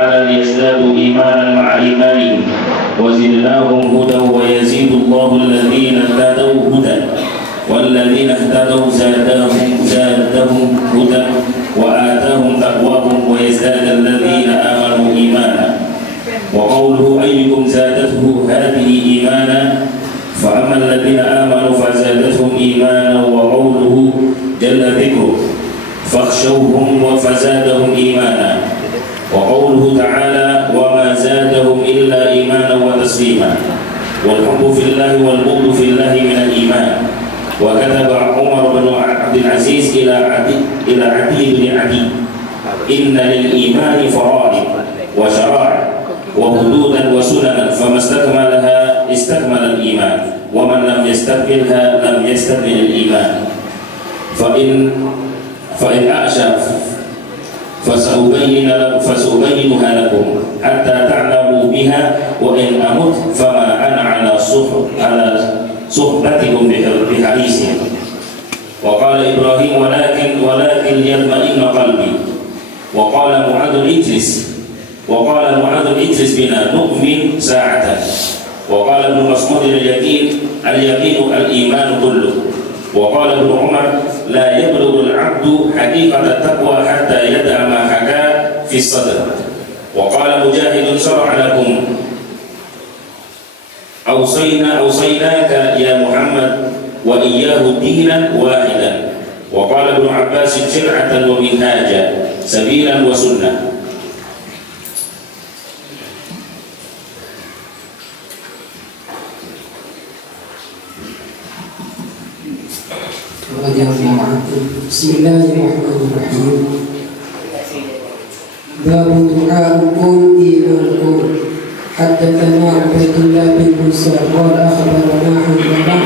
ليزدادوا إيمانا مع إيمانهم وزدناهم هدى ويزيد الله الذين اهتدوا هدى والذين اهتدوا زادهم هدى وآتاهم تقواهم ويزداد الذين آمنوا إيمانا. وقوله أيكم زادته هذه إيمانا فأما الذين آمنوا فزادتهم إيمانا. وقوله جل ذكره فاخشوهم فزادهم إيمانا. وقوله تعالى وما زادهم إلا إيمانا وتسليما. والحب في الله والبغض في الله من الإيمان. وكتب عمر بن عبد العزيز إلى عدي بن عدي إن للإيمان فرائض وشرائع وحدودا وسننا فما استكملها استكمل الإيمان ومن لم يستكملها لم يستكمل الإيمان. فإن أعشى فسأبينها لكم حتى تعلموا بها وإن أمت فما أنا على صحبتكم بحديثهم. وقال إبراهيم ولكن ليطمئن قلبي. وقال معاذ اجلس بنا نؤمن ساعة. وقال ابن مسعود اليقين الإيمان كله. وقال ابن عمر لا يبلغ العبد حقيقة التقوى حتى يدع ما حكى في الصدر. وقال مجاهد شرع لكم أوصيناك يا محمد وإياه دينا واحدا. وقال ابن عباس شرعة ومنهاجا سبيلا وسنة. بسم الله الرحمن الرحيم. باب دعاؤكم إيمانكم. حدثنا عبيد الله بن موسى قال أخبرنا حنظلة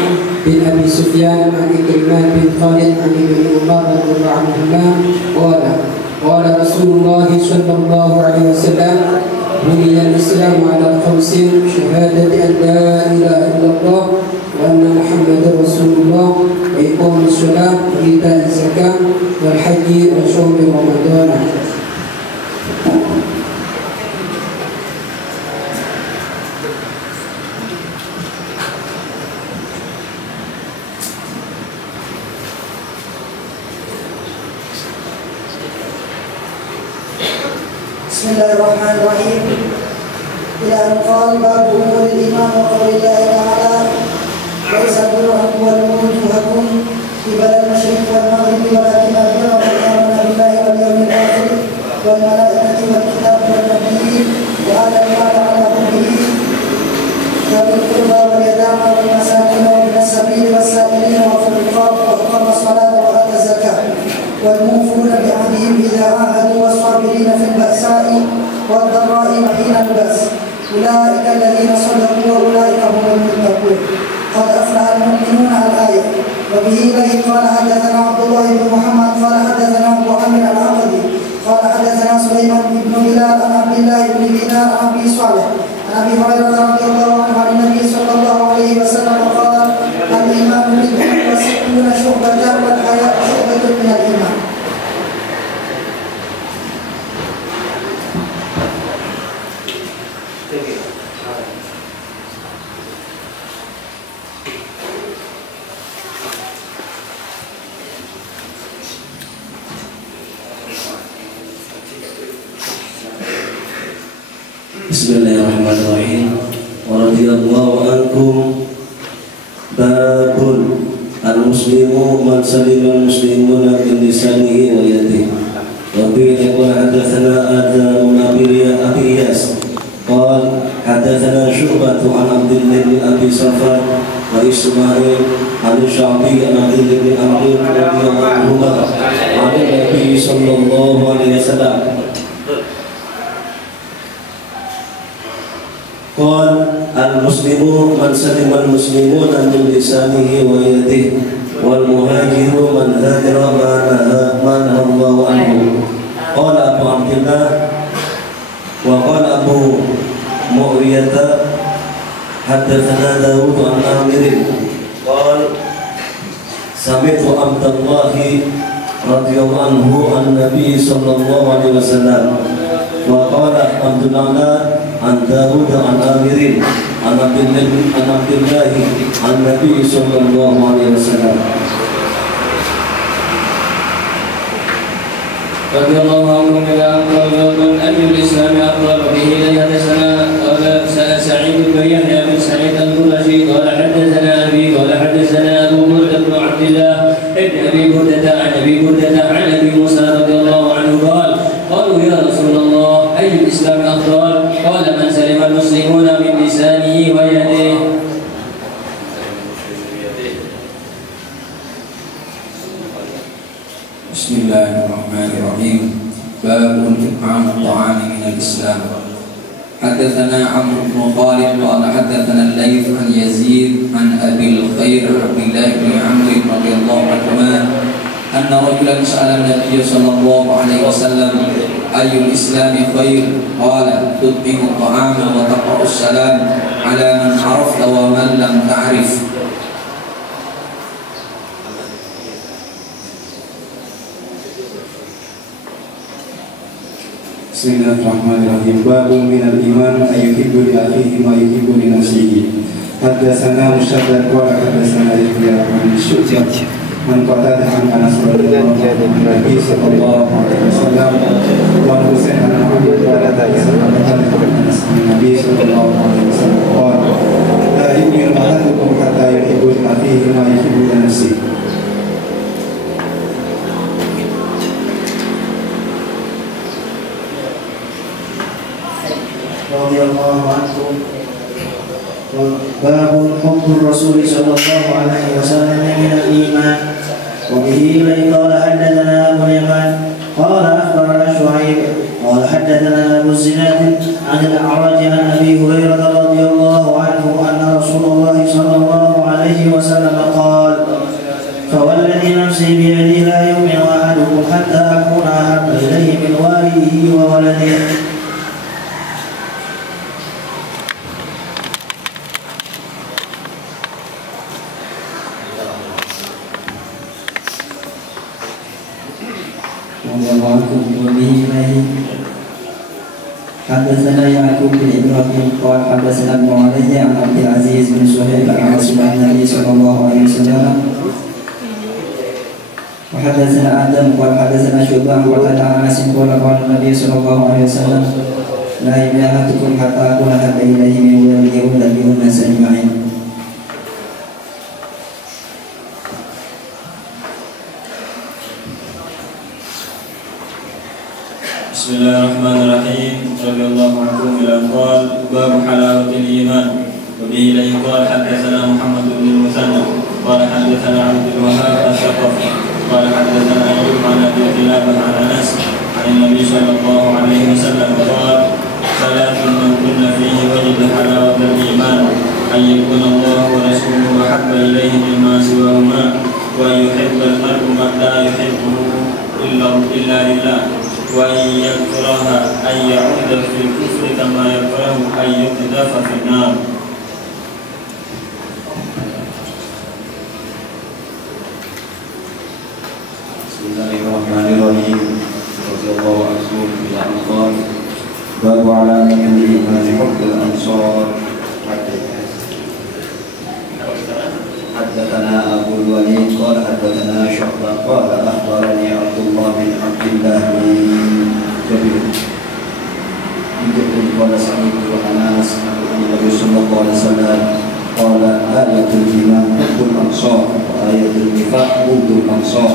بن أبي سفيان عن إكرمة بن خالد عن ابن عمر رضي الله عنهما قال رسول الله صلى الله عليه وسلم بني الإسلام على 5: شهادة أن لا إله إلا الله وأن محمدا رسول الله وإقام الصلاة وإيتاء الزكاة والحج وصوم رمضان. بسم الله الرحمن الرحيم. إلى أن قال باب أمور الإيمان وقول الله تعالى ليس البر أن تولوا وجوهكم قبل المشرق والمغرب ولكن البر من آمن بالله واليوم الآخر والملائكة والكتاب والنبيين وآتى المال على حبه ذوي القربى واليتامى والمساكين وابن السبيل والسائلين وفي الرقاب وأقام الصلاة وآتى الزكاة والموفون بعهدهم إذا عاهدوا والصابرين في البأساء والضراء وحين البأس أولئك الذين صدقوا وأولئك هم المتقون. قد أفلح المؤمنون الآية. وبه إليه قال حدثنا عبد الله بن محمد قال حدثنا أبو عامر العقدي قال حدثنا سليمان بن بلال عن عبد الله بن دينار عن أبي صالح عن أبي هريرة رضي الله عنه عن النبي صلى الله عليه وسلم قال الإيمان بضع وستون شعبة والحياء شعبة من الإيمان. Bismillahirrahmanirrahim. Radhiyallahu ankum. Babun al-muslimu man salima al-muslimuna min lisanihi wa yadihi. Wa bihi qala hadatsana Adam bin Abi Iyas qala hadatsana Syu'bah an Abdullah bin Abi Safar wa Ismail an Sya'bi an Abdullah bin Amr radhiyallahu anhu an Nabi sallallahu alaihi wasallam قال المسلم من سلم المسلمون من لسانه ويده والمهاجر من هاجر ما نهى الله عنه. قال أبو عبد الله وقال أبو معاوية حدثنا داود عن عامر قال سمعت عبد الله رضي الله عنه عن النبي صلى الله عليه وسلم وقال عبد الأعلى عن داود عن آمر عن عبد الله عن النبي صلى الله عليه وسلم. رضي الله عنه إلى أن قال أي الإسلام أفضل به حدثنا قال سعيد بن يحيى بن سعيد القرشي قال حدثنا أبي قال حدثنا أبو بردة بن عبد الله ابن أبي بردة عن أبي موسى رضي الله عنه قال قالوا يا رسول الله أي الإسلام أفضل؟ قال من سلم المسلمون من لسانه ويده. بسم الله الرحمن الرحيم. باب إطعام الطعام من الإسلام. حدثنا عمرو بن خالد قال حدثنا الليث عن يزيد عن أبي الخير عبد الله بن عمرو رضي الله عنهما أن رجلا سأل النبي صلى الله عليه وسلم أي الإسلام خير؟ قال تطعم الطعام وتقرأ السلام على من عرفت ومن لم تعرف. Bismillahirrahmanirrahim. Babun minal iman ayyuhibbu li akhihi ma yuhibbu li nafsihi. Haddatsana Musaddad qala haddatsana Yahya an Syu'bah man qala an Anas radhiyallahu anhu Nabi sallallahu alaihi wasallam wa Husain an Abi qala Nabi sallallahu alaihi wasallam qala la yu'minu ahadukum hatta yuhibbu li akhihi ma yuhibbu li nafsihi. رضي الله عنه. باب حب الرسول صلى الله عليه وسلم من الإيمان. وبه قال حدثنا أبو اليمان قال أخبرنا شعيب قال حدثنا أبو الزناد عن الأعرج عن أبي هريرة رضي الله عنه أن رسول الله صلى الله عليه وسلم قال فوالذي نفسي بيدي لا يؤمن أحدكم حتى أكون أحب إليه من والده وولده. حدثنا يعقوب بن ابراهيم قال حدثنا ابن علي عن عبد العزيز بن سهيل عن رسول النبي صلى الله عليه وسلم وحدثنا آدم قال حدثنا شعبة قال عن أنس قال قال النبي صلى الله عليه وسلم لا يؤمن أحدكم حتى أكون أحب إليه من ولده وولده والناس أجمعين. بسم الله الرحمن الرحيم. رضي الله عنكم إلى قال باب حلاوة الإيمان. وبه قال حدثنا محمد بن المثنى قال حدثنا عبد الوهاب الثقفي قال حدثنا أيوب عن أبي قلابة عن أنس عن النبي صلى الله عليه وسلم قال ثلاث من كن فيه وجد حلاوة الإيمان أن يكون الله ورسوله أحب إليه مما سواهما وأن يحب المرء من لا يحبه إلا لله وأن يكره أن يعود في الكفر كما يكره أن يقذف في النار. Bismillahirrahmanirrahim. Radhiyallahu anhu bi'an qala babu ala al-iman hubbil ansar. حدثنا أبو الوليد قال حدثنا شعبة قال أخبرني عبد الله بن بن جبير قال سمعت أنس عن النبي صلى الله عليه وسلم قال آية الإيمان حب الأنصار وآية النفاق بغض الأنصار.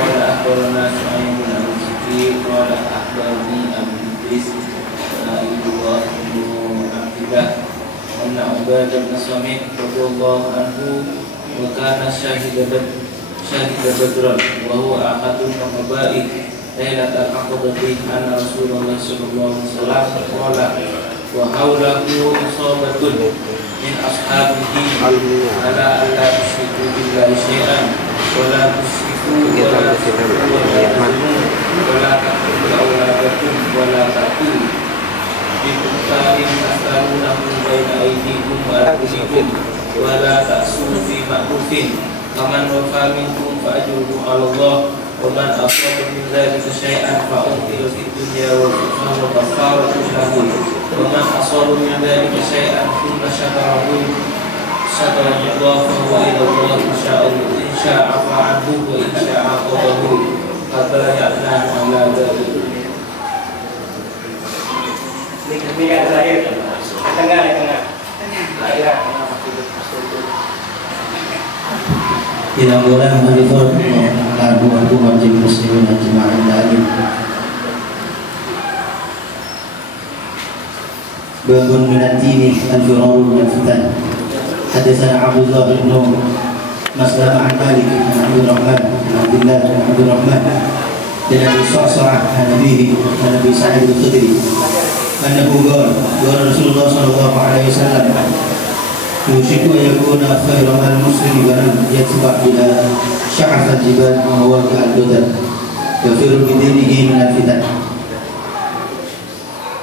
قال أخبرنا شعيب بن أبي الزكي قال أخبرني أبو إدريس عبد الله بن عبد الله أن عبادة بن صامت رضي الله عنه وكان شاهد بدرا وهو أحد النقباء ليلة العقبة أن رسول الله صلى الله عليه وسلم قال وحوله إصابة من أصحابه على ألا تشركوا بالله شيئا ولا تشركوا ولا تقتلوا أولادكم ولا تأتوا ببهتان تفترونه بين أيديكم وأرجلكم ولا تأسوا في معروف فمن وفى منكم فأجره على الله ومن أصاب من ذلك شيئا فأنقذ في الدنيا وفهو كفارة له ومن أصاب من ذلك شيئا ثم شكره الله فهو إلى الله إن شاء عفا عنه وإن شاء عاقبه فبايعناه على ذلك. Tidak boleh menghadiri lagu wajib muslimin dan jemaah lain. Babun minatini al-firaru min al-fitan. Hadatsana Abdullah bin Maslam an Malik an Abdul Rahman an Abdullah bin Abdul Rahman dan Abi Sa'sa'ah an Nabi Sa'id al-Khudri annahu qala Rasulullah sallallahu alaihi wasallam yushiku yakuna khairan al-muslim baran yatba' bila sya'af al-jibal wa waqi' al-dudan yafiru bidinihi min al-fitan.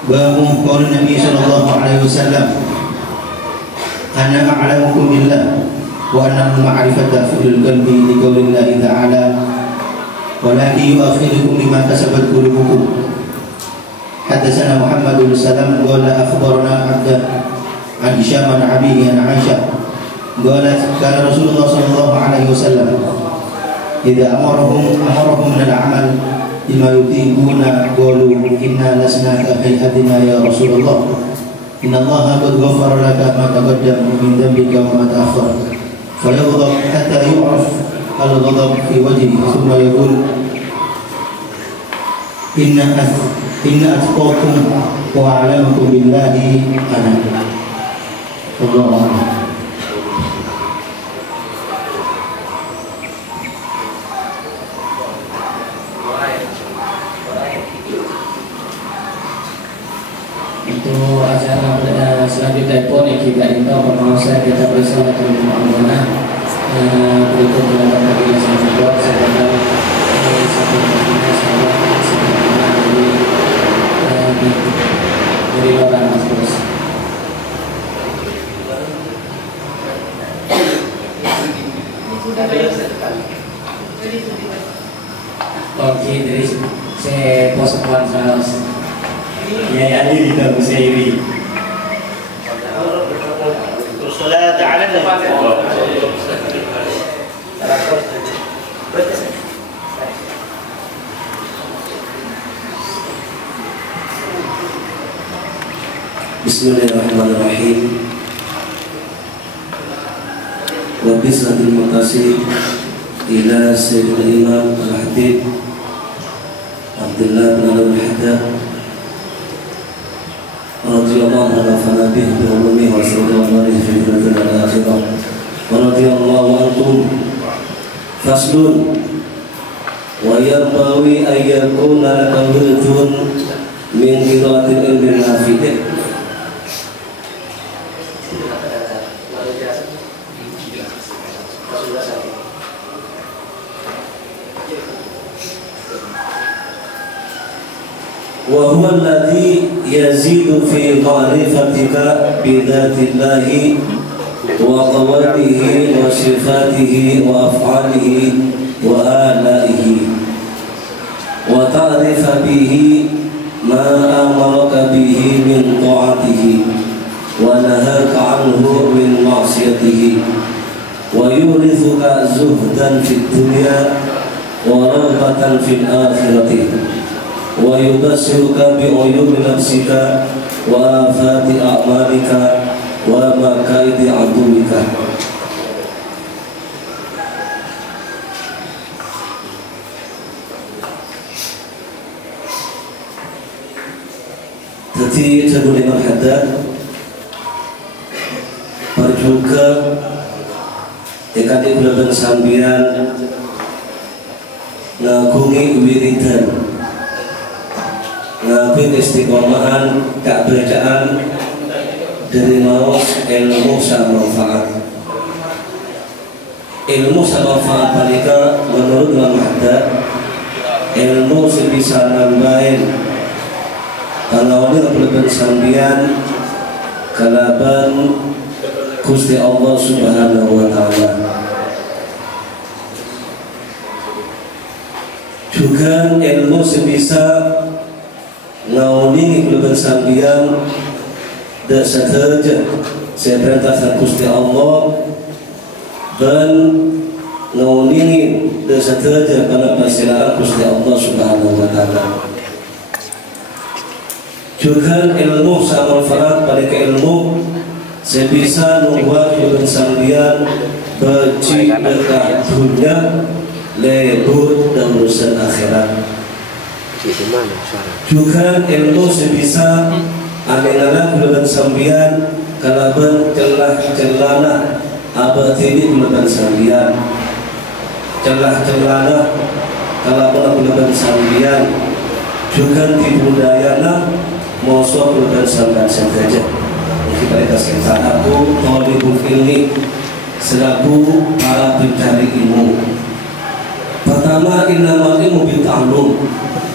Babu qala Nabi sallallahu alaihi wasallam ana a'lamukum billah wa anna ma'rifata fil qalbi li qaulillahi ta'ala walakin yu'akhirukum bima kasabat qulubukum. Hadatsana Muhammad bin Salam qala akhbarana Abd an Hisham an Abihi an Aisyah qalat kana Rasulullah sallallahu alaihi wasallam idza amarahum min al-amal bima yutiquna qalu inna lasna ka hayyatina ya Rasulullah inna Allaha qad ghafara laka ma taqaddama min dhanbika wa ma ta'akhkhara fayaghdab hatta yu'raf al-ghadab fi wajhihi thumma yaqul inna atqakum wa a'lamukum billahi ana. Allahu akbar. Untuk acara selanjutnya pun jika itu permohonan kita bersama dengan Muhammad berikut dengan penjelasan kedua sebenarnya satu dari orang Mas. Oke, dari saya pos kuat saus. Ya, ada di dalam saya ini. Salat ala Nabi. Bismillahirrahmanirrahim. Wa bismillahil muqtasim ila sayyidil imam al-hadid Abdullah bin al-Haddad radhiyallahu anhu wa nabiyhi bi ummihi wa sallallahu alaihi fi dunya al-akhirah wa radhiyallahu ankum. Faslun wa yarbawi ayyakuna laka min qiraatil ilmi nafi'in. Wa huwa alladhi yazidu fi ma'rifatika bi dhatillahi wa qawalihi wa sifatihi wa af'alihi wa alaihi wa ta'rifa bihi ma amaraka bihi min ta'atihi wa nahaka anhu min ma'siyatihi wa yurithuka zuhdan fid dunya wa raghbatan fil akhirati wa yubassiruka bi uyubi nafsika wa afati a'malika wa makaidi aduwika. Jadi Jabul Imam Haddad berjuga dekati bulan sambian ngagungi wiridan ngabin istiqomahan kak bacaan dari maus ilmu sama manfaat ilmu sama manfaat mereka menurut Imam Ahmad ilmu sebisa nambahin kalau ini perlu sambian kalaban Gusti Allah Subhanahu wa taala. Juga ilmu sebisa ngauni perlu sambian dak sahaja saya perintahkan Gusti Allah dan ngauningin dan sahaja pada persilaan Gusti Allah Subhanahu wa taala. Juga ilmu sama manfaat pada ilmu sebisa membuat ilmu sambian beci dekat dunia lebut dan urusan akhirat. Juga ilmu sebisa adalah ilmu sambian kalaban celah-celana abad ini bulan sambian celah-celana kalaban bulan sambian juga di budayana mosok bulan sambian saja. Kita kasihkan aku tolibul ilmi selaku para pencari ilmu. Pertama innamal ilmu bil ta'allum.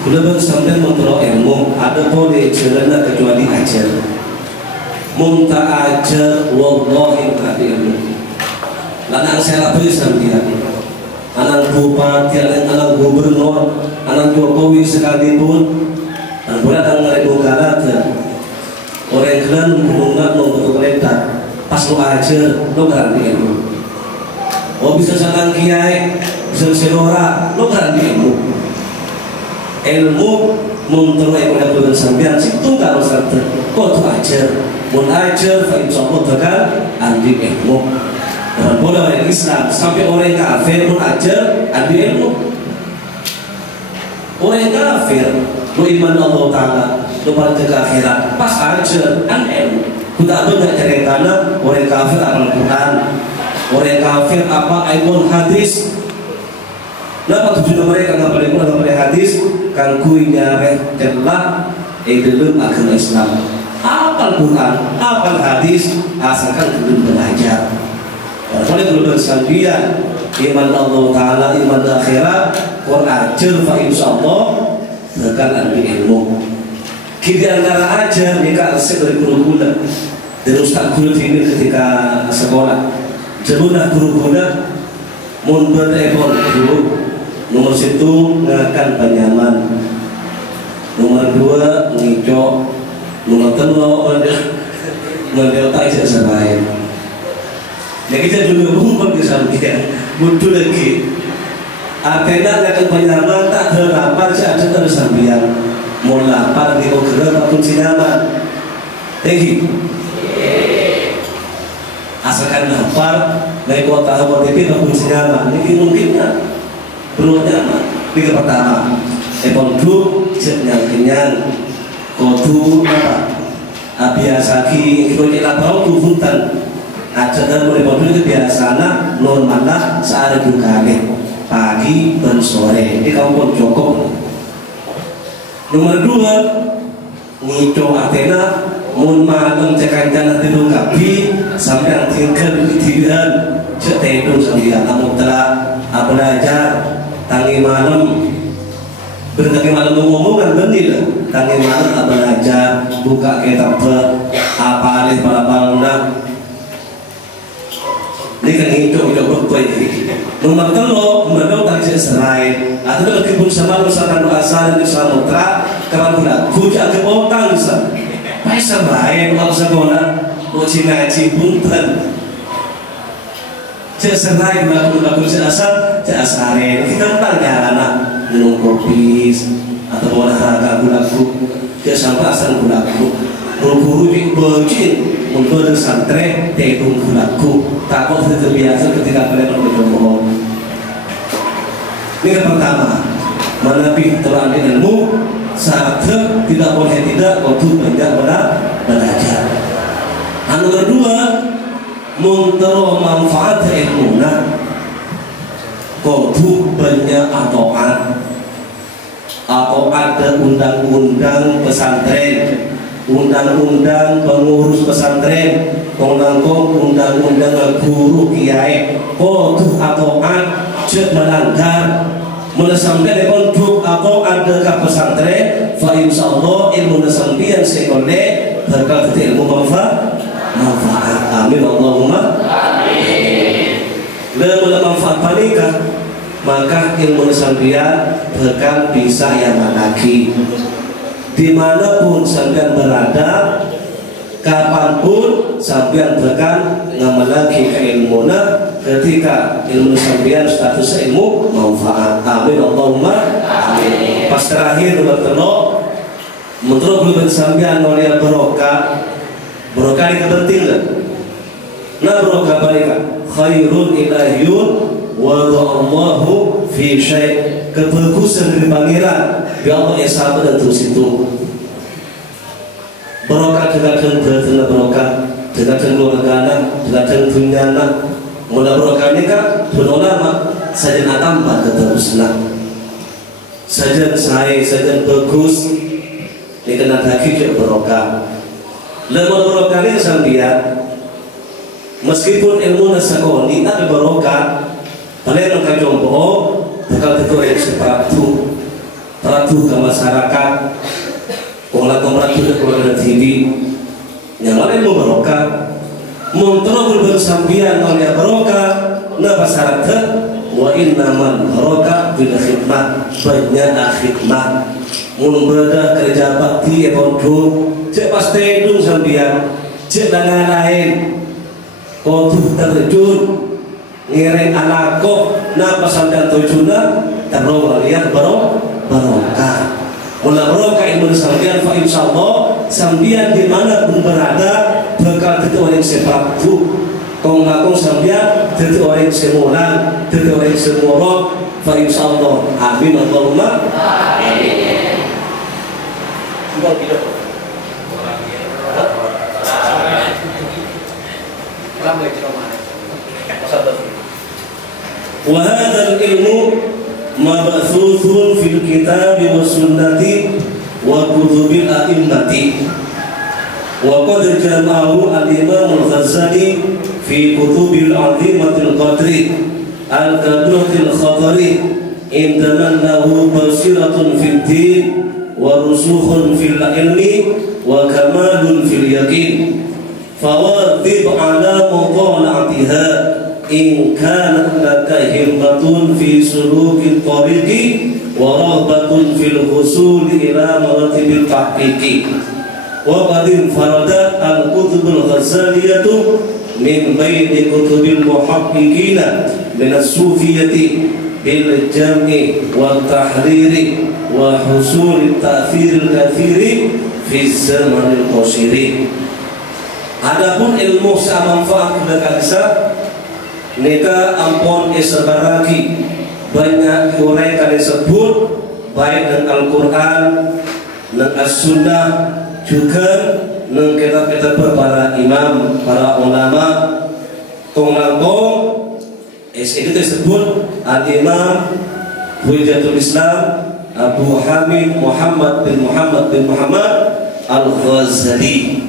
Bulan sambian mentero ilmu ada boleh celana kecuali ajar. Munta ajar wallahi ilmu. Anak saya lapis sambian, anak bupati, anak gubernur, anak Jokowi sekalipun, dan boleh anak negara orang kalian mengunggah untuk perintah, pas lo ajar, lo garanti ilmu. Oh bisa sangat kiai, bisa selora, lo garanti ilmu. Ilmu menurut ekonomi sambian situ kalau serta, kau tu ajar, mun ajar, fahim sopo tekan, andi ilmu. Dan boleh orang Islam sampai orang kafir pun ajar adu ilmu. Orang kafir lu iman Allah Ta'ala lu pada ke akhirat pas ajar an ilmu. Kita benar ceritanya orang kafir apal Quran, orang kafir apa iPhone hadis. Kenapa tujuan mereka ngapalin Quran ngapalin hadis kan kuinya celah dalam agama Islam. Apal Quran, apal hadis asalkan belum belajar. Oleh keluarga sambian iman Allah Ta'ala iman akhirat Quran fa insyaallah bakal ambil ilmu. Di antara ajar mereka asal dari guru guna dari ustaz guru ini ketika sekolah jemudah guru guna mundur ekor dulu nomor situ ngakan penyaman nomor 2 ngicok nomor 3 ngedeotai sesuai. Ya kita juga ngumpul ke sambian, butuh lagi. Artinya akan penyaman tak terlapar saja terus sambian. Mau lapar di ogre atau sinyaman. Lagi. Asalkan lapar, naik kota atau TV atau sinyaman. Ini mungkinnya perlu nyaman. Ini pertama. Ekonduk kenyang. Kodu apa? Biasa ki kita lapar tu hutan. Ajar dan mulai waktu itu biasanya normalnya saat kali pagi dan sore. Ini kamu pun cukup. Nomor 2 ngicau Athena mun malam cekan jalan tidur kapi sampai yang tinggal di tiduran cetedu sambil kamu telah belajar tangi malam bertangi malam ngomongan benih tangi malam belajar buka kitab apa alih balap ini kan hidup berkuai. Nomor 3 menurut tak serai. Atau meskipun sama usahakan asal di Samudra, kawan pula kuda ke otang bisa. Pai serai kalau sekolah, uji ngaji punten. Cek serai melakukan asal, cek asare. Kita pelajaran minum kopi atau olahraga gulaku, cek sampai asal gulaku. Guru-guru di berjin untuk santri tekung gulaku takut terbiasa ketika mereka berbohong. Ini yang pertama menapi terang ilmu saat tidak boleh tidak waktu banyak belajar. Nomor 2 mentero manfaat ilmu kudu banyak atoan atau ada undang-undang pesantren undang-undang pengurus pesantren, undang-undang guru kiai, kotuh atoan cek melanggar, menesamkan pondok atau ada ke pesantren, fa insyaallah ilmu nesampian sekoleh berkat ilmu manfaat. Amin Allahumma amin. Lalu manfaat panikah, maka ilmu nesampian berkat bisa yang lagi. Dimanapun sampean berada, kapanpun sampean bahkan ngamalaki keilmuan ketika ilmu sampean status ilmu manfaat. Amin Allahumma amin. Pas terakhir bertelo menurut belum sampean oleh barokah ini penting lah. Nah barokah mereka khairun ilahiyun wa Allahu fi syai', kebagusan dari pangeran ya Allah ya sabar dan terus itu barokah dengan berarti barokah dengan keluarga dengan dunia mulai barokah ini kan ulama saja tambah keterusna saja saja bagus ini kena lagi ke barokah lemah barokah ini sambian meskipun ilmu nasakoni tapi barokah kalian akan contoh bakal itu yang sepatu peratu ke masyarakat olah pemeratu ke keluarga TV yang lain mau barokah muntul bersambian oleh barokah napa syaratnya wa innaman barokah bil khidmah banyak khidmah mun beda kerja bakti ya bodoh cek pasti itu sambian cek dengan lain kotuh terjun ngiring anakku napa sampean tujuna terlalu lihat barokah mulai barokah ilmu sampean fa insyaallah sampean di mana pun berada bakal jadi orang sepatu kong ngakong sampean jadi orang semulan jadi orang semurok fa insyaallah amin Allahumma amin. Coba tidak wa hadzal ilmu mabthuthun fil kitab wa sunnati wa kutubil a'immati wa qad jama'ahu al-imam al-Ghazali fi kutubil 'azimatil qadri al-qadrutil khatari indaman lahu basiratun fid din wa rusukhun fil ilmi wa kamalun fil yaqin fawadhib ala mutala'atiha in kanat laka himmatun fi suluki tariqi wa raghbatun fil husul ila maratibil tahqiqi wa qad infaradat al-kutubul ghazaliyatu min baini kutubil muhaqqiqina min as-sufiyyati bil jam'i wa tahriri wa husul ta'thir al-kathiri fi zaman al-qasiri. Adapun ilmu samanfaat berkasa neka ampun sebaragi banyak orang kali sebut baik dengan Al-Quran dan As-Sunnah juga dengan kitab-kitab para imam, para ulama tonglang-tong itu disebut Al-Imam Hujjatul Islam Abu Hamid Muhammad bin Muhammad Al-Ghazali.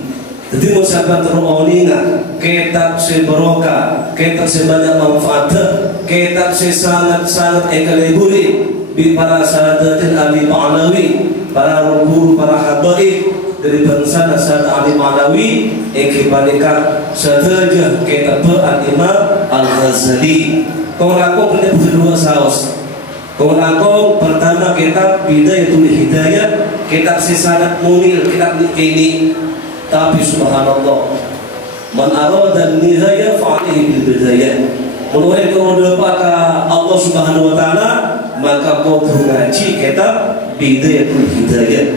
Jadi musyabat teruninga kitab sebarokah, kitab sebanyak manfaat, kitab sangat ekaliburi di para sahadat Ali Ma'nawi, para guru, para habaib dari bangsa Sahadat Ali Ma'nawi ekibadika sahaja kitab Al-Imam Al-Ghazali. Kalau aku punya berdua saus. Kalau aku pertama kitab Bidayatul Hidayah, kitab Sanad Munir, kitab ini. Tapi subhanallah man arada nihaya fa'alihi bil bidayah. Menurut kepada Allah Subhanahu wa taala maka kau ngaji kitab Bidayatul Hidayah.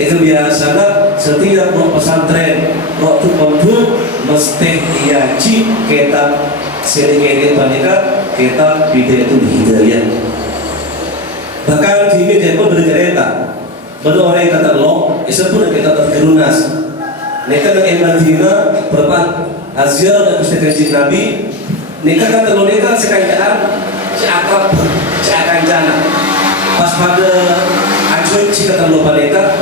Itu biasanya setiap pesantren waktu pondok mesti ngaji kitab sedikit banyak kitab Bidayatul Hidayah. Bahkan di media pun bercerita bahwa orang yang kata Allah itu pun kita tergerunas. Neka dengan Madinah berpat hasil dan kestekaji Nabi. Neka kata lo neka sekanjaan seakrab seakanjana. Pas pada ajuan jika kata lo mereka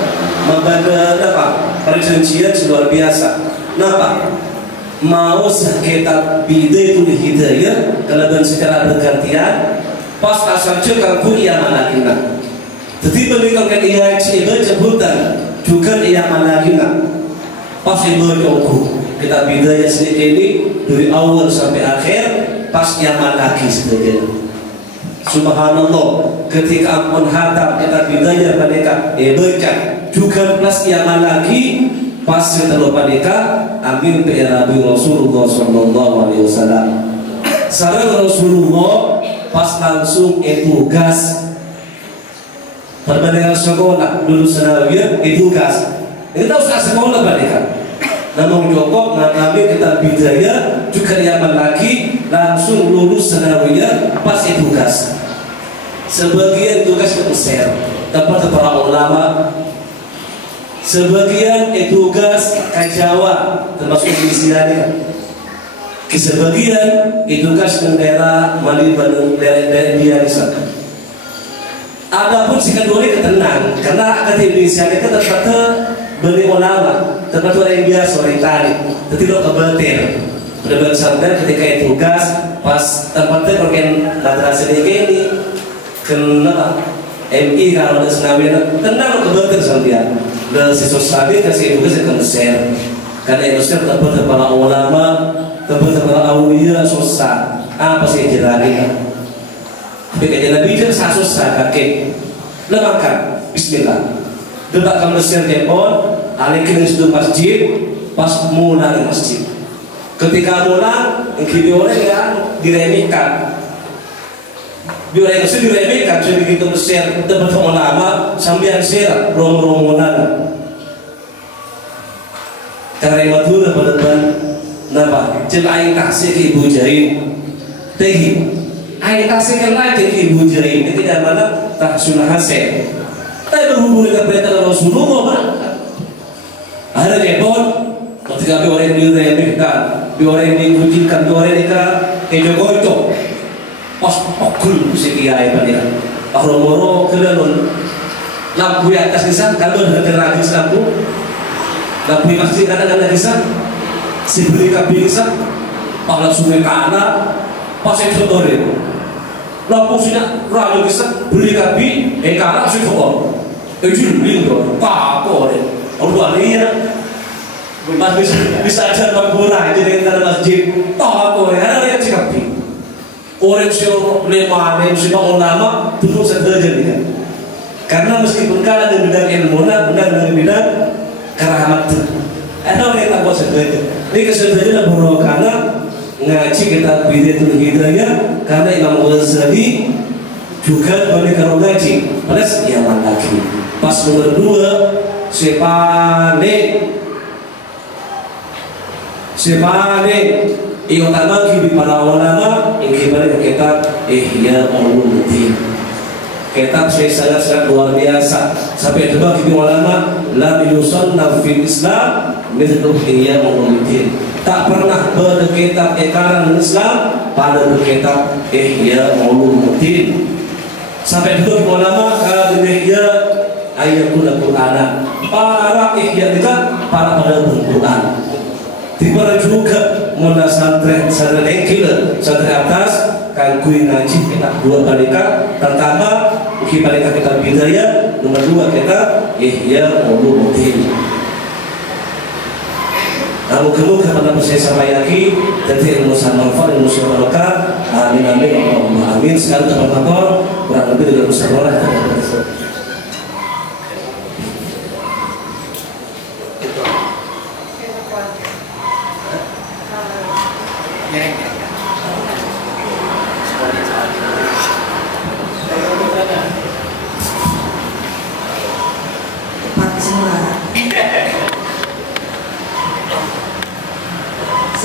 membaga apa? Pada rincian luar biasa. Kenapa? Mau kita bidai itu hidayah kalau secara bergantian pas asal cekal pun ia mana kita. Tetapi berikan ia ciba jemputan juga ia mana kita. Pas ibu jongku kita bidai sedikit ini dari awal sampai akhir pas nyaman lagi sedikit. Subhanallah, ketika ampun hatam kita bidaya mereka baca juga plus nyaman lagi pas setelah mereka ambil Nabi Rasulullah Sallallahu Alaihi Wasallam. Sarang Rasulullah pas langsung tugas perbandingan sekolah dulu senawiyah tugas. Ini tahu sekolah mereka. Namun Joko mengalami kita bidaya juga nyaman lagi langsung lulus senawiyah pas tugas. Sebagian tugas ke Mesir tempat para ulama, sebagian tugas ke Jawa termasuk Indonesia. Sebagian tugas ke daerah Maliban daerah India di sana. Adapun si kedua ini ketenang karena ke Indonesia itu tempat beli ulama, tempat orang yang biasa orang tadi, tidak kebetir. Benar-benar sampai ketika tugas pas tempatnya mungkin madrasah ini kena MI kalau ada senawiyah tenang kebetir sampai dan siswa sabi kasih tugas ke Mesir karena Mesir tempat para ulama, tempat para awliya susah apa sih jalannya. Tapi kajian Nabi itu susah kakek. Lemakan Bismillah. Debat ke Mesir Jepun, alikin itu masjid, pas mulai masjid. Ketika mulai, yang orang yang diremehkan. Biar yang itu diremehkan, jadi kita Mesir tempat ulama sambil Mesir rom-romonan. Karena Madura pada depan, napa? Celain kasih ke Ibu Jarim, tinggi. Air kasihkan lagi ke Ibu Jarim itu dari mana tak sunnah hasil. Tapi berhubung dengan perintah Rasulullah, ada Jepun ketika orang yang diremehkan, orang yang dikucilkan, orang yang kejogocok, pas pokul si kiai pada moro kelalun lampu di atas kisah, kalau ada lagi lampu, lampu di masjid kadang-kadang kisah, si beri kapi kisah, kalau sungai kana, pas itu orang lampu sudah raja kisah beli kapi kalah sudah kok itu lindo tak kok orang lainnya bisa aja mengurang jadi dalam masjid tak kok ada yang kapi orang siapa lemah siapa ulama terus saja dia karena meskipun kalah dari bidang ilmu benar dari bidang keramat ada orang yang tak kuat saja ini kesedarannya buruk karena ngaji kita bidayatul hidayah karena Imam Ghazali juga banyak kalau ngaji plus yang lagi pas nomor 2 sepane yang utama kibi para ulama yang kibali kitab Ihya Ulumuddin kitab saya sangat luar biasa sampai coba kibi ulama lam yusannaf fil Islam mithlu Ihya Ulumuddin tak pernah berkitab ekaran Islam pada berkitab Ihya Ulumuddin sampai dulu ulama kalau Ihya ayatul Quran para Ihya juga para pada Quran tiba juga mulai santri engkil santri atas kan kui ngaji kita 2 balika pertama kita bidaya nomor 2 kita Ihya Ulumuddin. Namun kemudian kepada saya sampaikan dari ilmu manfaat ilmu barokah amin amin Allahumma amin sekarang teman-teman kurang lebih dengan musyawarah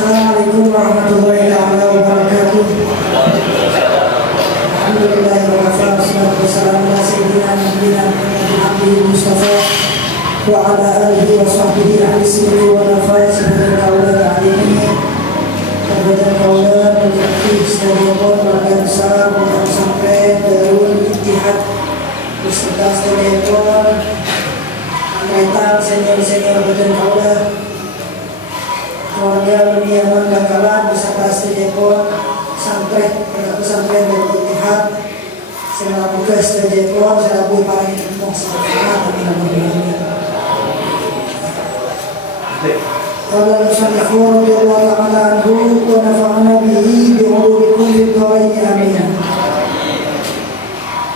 Assalamualaikum warahmatullahi wabarakatuh. Alhamdulillah wa wassalatu wassalamu ala sayyidina Muhammadin Mustafa wa ala alihi wa sahbihi ahli sirri wa nafai sebagai kaulah alimin kepada kaulah berarti sebagai keluarga besar pondok pesantren Darul Ittihad beserta sebagai angkatan senior senior badan kaulah keluarga Yaman Ganggalan beserta Stejepon sampai pesantren dari Ittihad segala tugas Stejepon segala bui paling ilmu sahabat Qala al-musannif radhiyallahu ta'ala anhu wa nafa'ana bihi bi ulumikum fid dharain amin.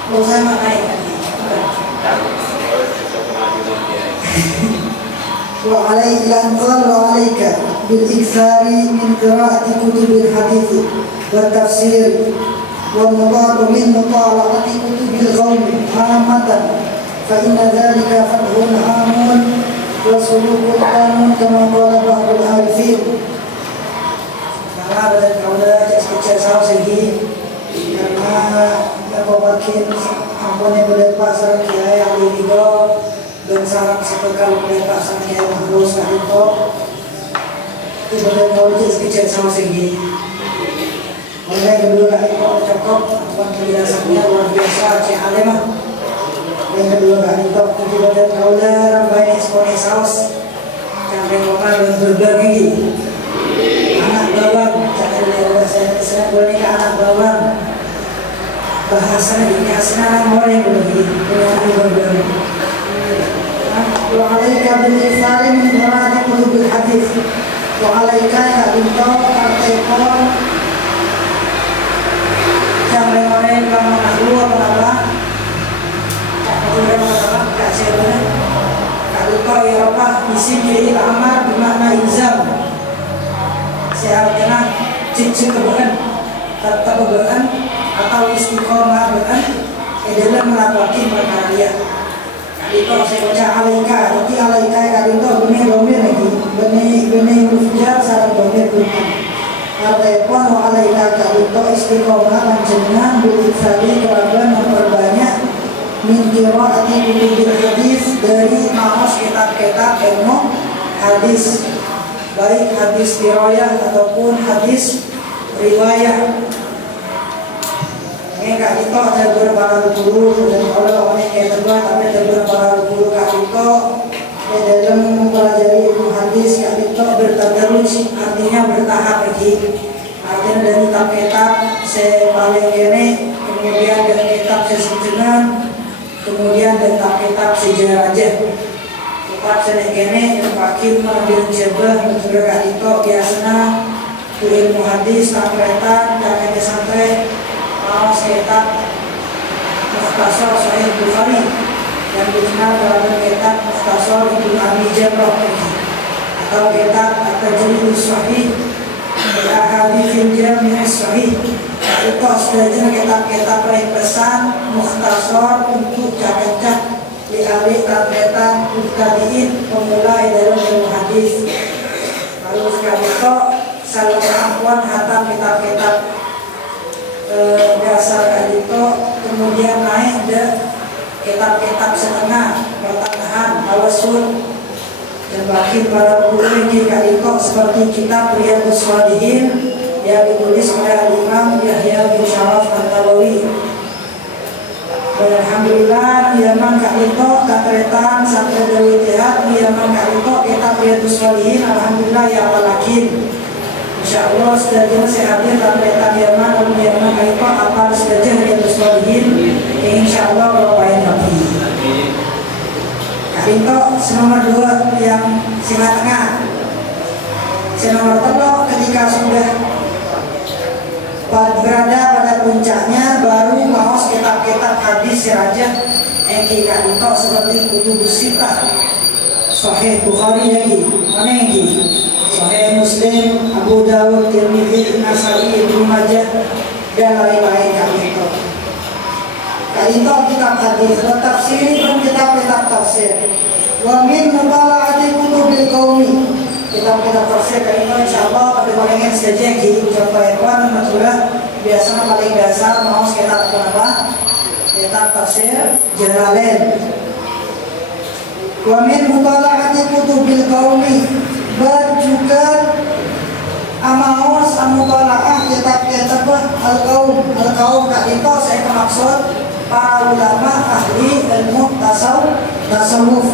Kalau saya maknai wa alaihi wa alaika bil iktsari min qira'ati kutubil hadits wa tafsir wa mudadu min mutala'ati kutubil qaum amatan fa inna dhalika fathun amun wa sulukul amun kama qala ba'dul arifin. Karena badan kaulah kecil sahaja segi karena babakin ampunnya boleh pasar kiai ahli lido dan sarang sepekal boleh pasar kiai mahrus itu badan kaulah kecil sahaja segi. Oleh kedua kali kau cakap ampun penjelasannya luar biasa cik alemah. Yang kedua kali kau badan kaulah ramai eksponi saus sampai lokal dan berbagi anak bawang jangan lihat saya boleh ke anak bawang bahasa ini asal orang lebih berbeda. Wa alaika bil ifari min qira'ati kutubil hadits wa alaika ya bintu artaiqon sampai orang kamu ahlu apa tak siapa kalau kau Eropa isim fi'il amar bermakna ilzam seharusnya cincin kebukan tetap kebukan atau istiqomah bukan dalam melapaki perkara. Kalau saya baca alaika, berarti alaika kali itu benih domir lagi, benih hurufnya salah domir bukan. Artinya wa alaika kali itu istiqomah panjenengan berikhtari kelaban memperbanyak min qira'ati kutubil hadis dari maos kitab-kitab ilmu hadis, baik hadis riwayah ataupun hadis riwayah. Kak itu ada beberapa guru dan kalau orang yang terbuat tapi ada beberapa guru kak itu dalam mempelajari ilmu hadis kak itu bertadarus artinya bertahap lagi artinya dari kitab-kitab paling ini kemudian dari kitab sesujunan kemudian dari kitab sejarah aja kitab senegene makin mengambil jabah menurut kak itu biasanya ilmu hadis takretan dan sampai maos kitab Mukhtasar Sahih Bukhari yang dikenal dalam kitab Mukhtasar Ibnu Abi Jamrah atau kitab At-Tajrid Sahih Al-Ahadits Jami' Sahih. Itu sebenarnya kitab-kitab ringkesan Mukhtasar untuk cacah di ahli targetan mubtadi'in pemula dalam ilmu hadis. Lalu sekali itu salah kemampuan hatam kitab-kitab dasar kadito kemudian naik ke kitab-kitab setengah pertengahan tawasul dan bagi para guru di kadito seperti kitab Riyadhus Shalihin yang ditulis oleh Imam Yahya bin Sharaf An-Nawawi. Dan alhamdulillah Yaman kadito katretan sampai dari Ittihad Yaman kadito kitab Riyadhus Shalihin alhamdulillah ya apalagi insyaallah setelah saya hadir dalam peta Yaman atau Yaman itu apa saja yang harus dilakukan insyaallah Bapak Nabi. Itu nomor 2 yang singa tengah. Nomor 3 ketika sudah berada pada puncaknya baru maos kitab-kitab hadis saja yang kita itu seperti kutubus sitah Sahih Bukhari lagi mana lagi Sahih Muslim, Abu Dawud, Tirmidzi, Nasa'i, Ibnu Majah dan lain-lain kali itu. Kali itu kitab hadis, tafsir pun kitab-kitab tafsir. Wa min mubala'ati kutubil qaumi. Kitab-kitab tafsir kali itu insyaallah pada palingan saja contoh ikhwan maturah biasanya paling dasar mau kitab apa? Kitab tafsir Jalalain. Wa min mubala'ati kutubil qaumi. Juga amaos amutalaah kitab-kitab al-qaum kadito saya maksud para ulama ahli ilmu tasawuf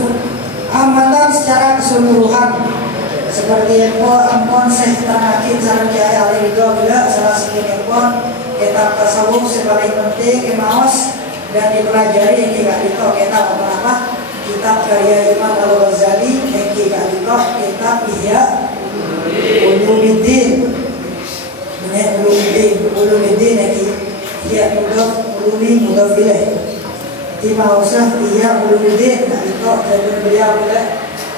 amatan secara keseluruhan seperti empon Syekh Tanakin sareng Kiai Ali Ridho juga salah satu empon kitab tasawuf sebagai penting emaos dan dipelajari ini gak dito kitab apa kitab karya Imam Al-Ghazali yang gak dito kitab Ihya Ulumuddin Ulumuddin lagi Ihya Mudhaf ilaih di mausah Ihya Ulumuddin gak dito dan beliau juga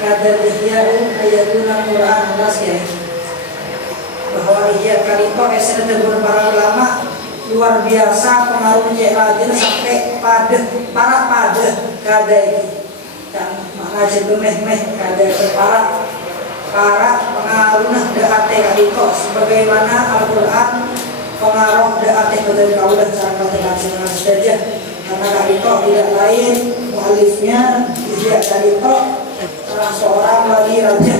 kadar Ihya ayatuna Quran atas ya bahwa Ihya kalito eser tegur para ulama luar biasa pengaruhnya rajin sampai pada kadai dan makna jemeh kadai para pengaruhnya dahate kalito sebagaimana Al-Quran pengaruh dahate dari kaulah cara dengan saja karena kalito tidak lain mualifnya Ihya kalito salah seorang wali raja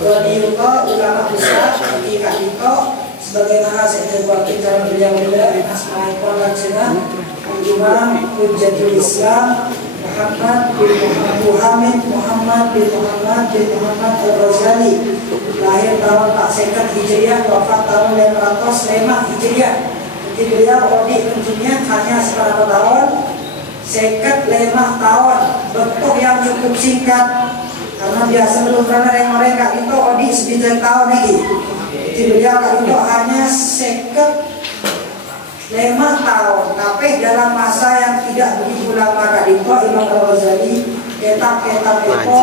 ulama besar di kalito sebagaimana saya terbuatin dalam beliau asma'ul husna Imam Hujjatul Islam Muhammad bin Muhammad Al-Ghazali lahir tahun 450 Hijriah wafat tahun 505 Hijriah. Jadi beliau di dunia hanya seberapa tahun 55 tahun bentuk yang cukup singkat karena biasa belum pernah yang mereka itu di 9 tahun lagi. Jadi beliau itu hanya 55 tahun, tapi dalam masa yang tidak begitu lama kadito Imam Al-Ghazali kitab-kitab itu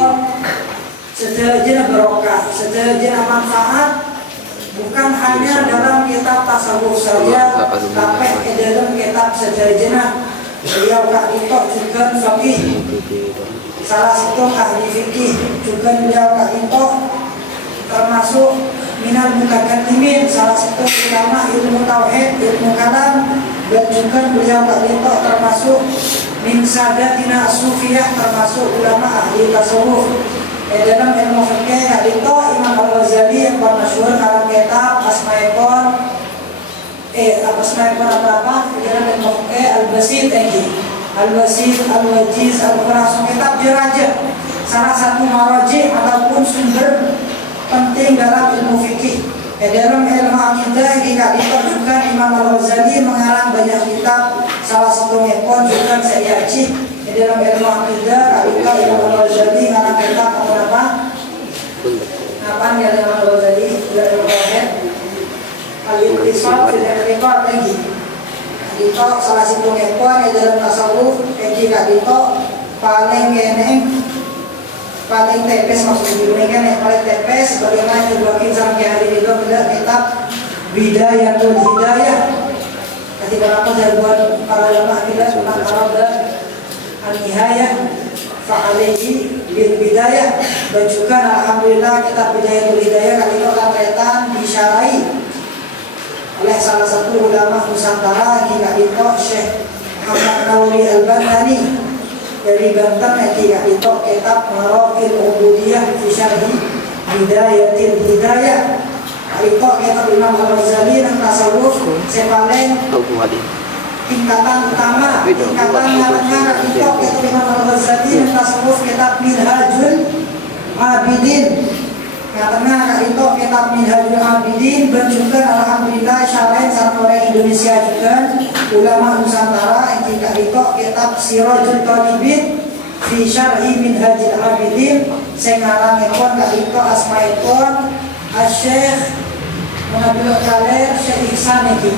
sejenak berokah, sejenak manfaat bukan hanya dalam kitab tasawuf saja, tapi dalam kitab sejenak beliau kadito juga fikih, salah satu ahli fikih juga beliau kadito termasuk minal mutakallimin salah satu ulama ilmu tauhid, ilmu kalam dan juga beliau kadito termasuk min sadatina sufiyah termasuk ulama ahli tasawuf. Dalam ilmu fikih kadito Imam Al-Ghazali yang bermasyhur dalam kitab Asma'ul apa dalam ilmu fikih Al-Basit Al-Basit Al-Wajiz Al-Qur'an kitab diraja salah satu maraji ataupun sumber penting dalam ilmu fikih. Dalam ilmu akidah kita juga Imam Al-Ghazali mengarang banyak kitab salah satu pun juga saya cik dalam ilmu akidah kita Imam Al-Ghazali mengarang kitab apa dia Imam Al-Ghazali dalam tauhid al-ittisal tidak rekor lagi itu salah satu pun dalam tasawuf kita itu paling paling tepes maksudnya diberikan yang paling tepes bagaimana dibuatin sampai hari itu benar kitab Bidayatul Hidayah ketika apa saya buat para ulama kita tentang Arab dan Al-Nihayah fa'alaihi bil bidayah dan juga alhamdulillah kitab Bidayatul Hidayah kali itu kaitan disyarahi oleh salah satu ulama Nusantara kita itu Syekh Muhammad Nawawi Al-Bantani dari Banten yang itu kitab Maraqil Ubudiyah fi Syarhi Bidayatil Hidayah. Itu kitab Imam Al-Ghazali dan tasawuf sepaling tingkatan utama, tingkatan menengah itu kitab Imam Al-Ghazali dan tasawuf kitab Minhajul Abidin. Karena itu kitab Minhajul Abidin dan juga alhamdulillah syarah sama orang Indonesia juga ulama Nusantara yang tidak itu kitab Sirajul Talibin fi Syarhi Minhajul Abidin sengarang pun gak itu asma'ipun Syekh Muhammad Kaler Syekh Ihsan ini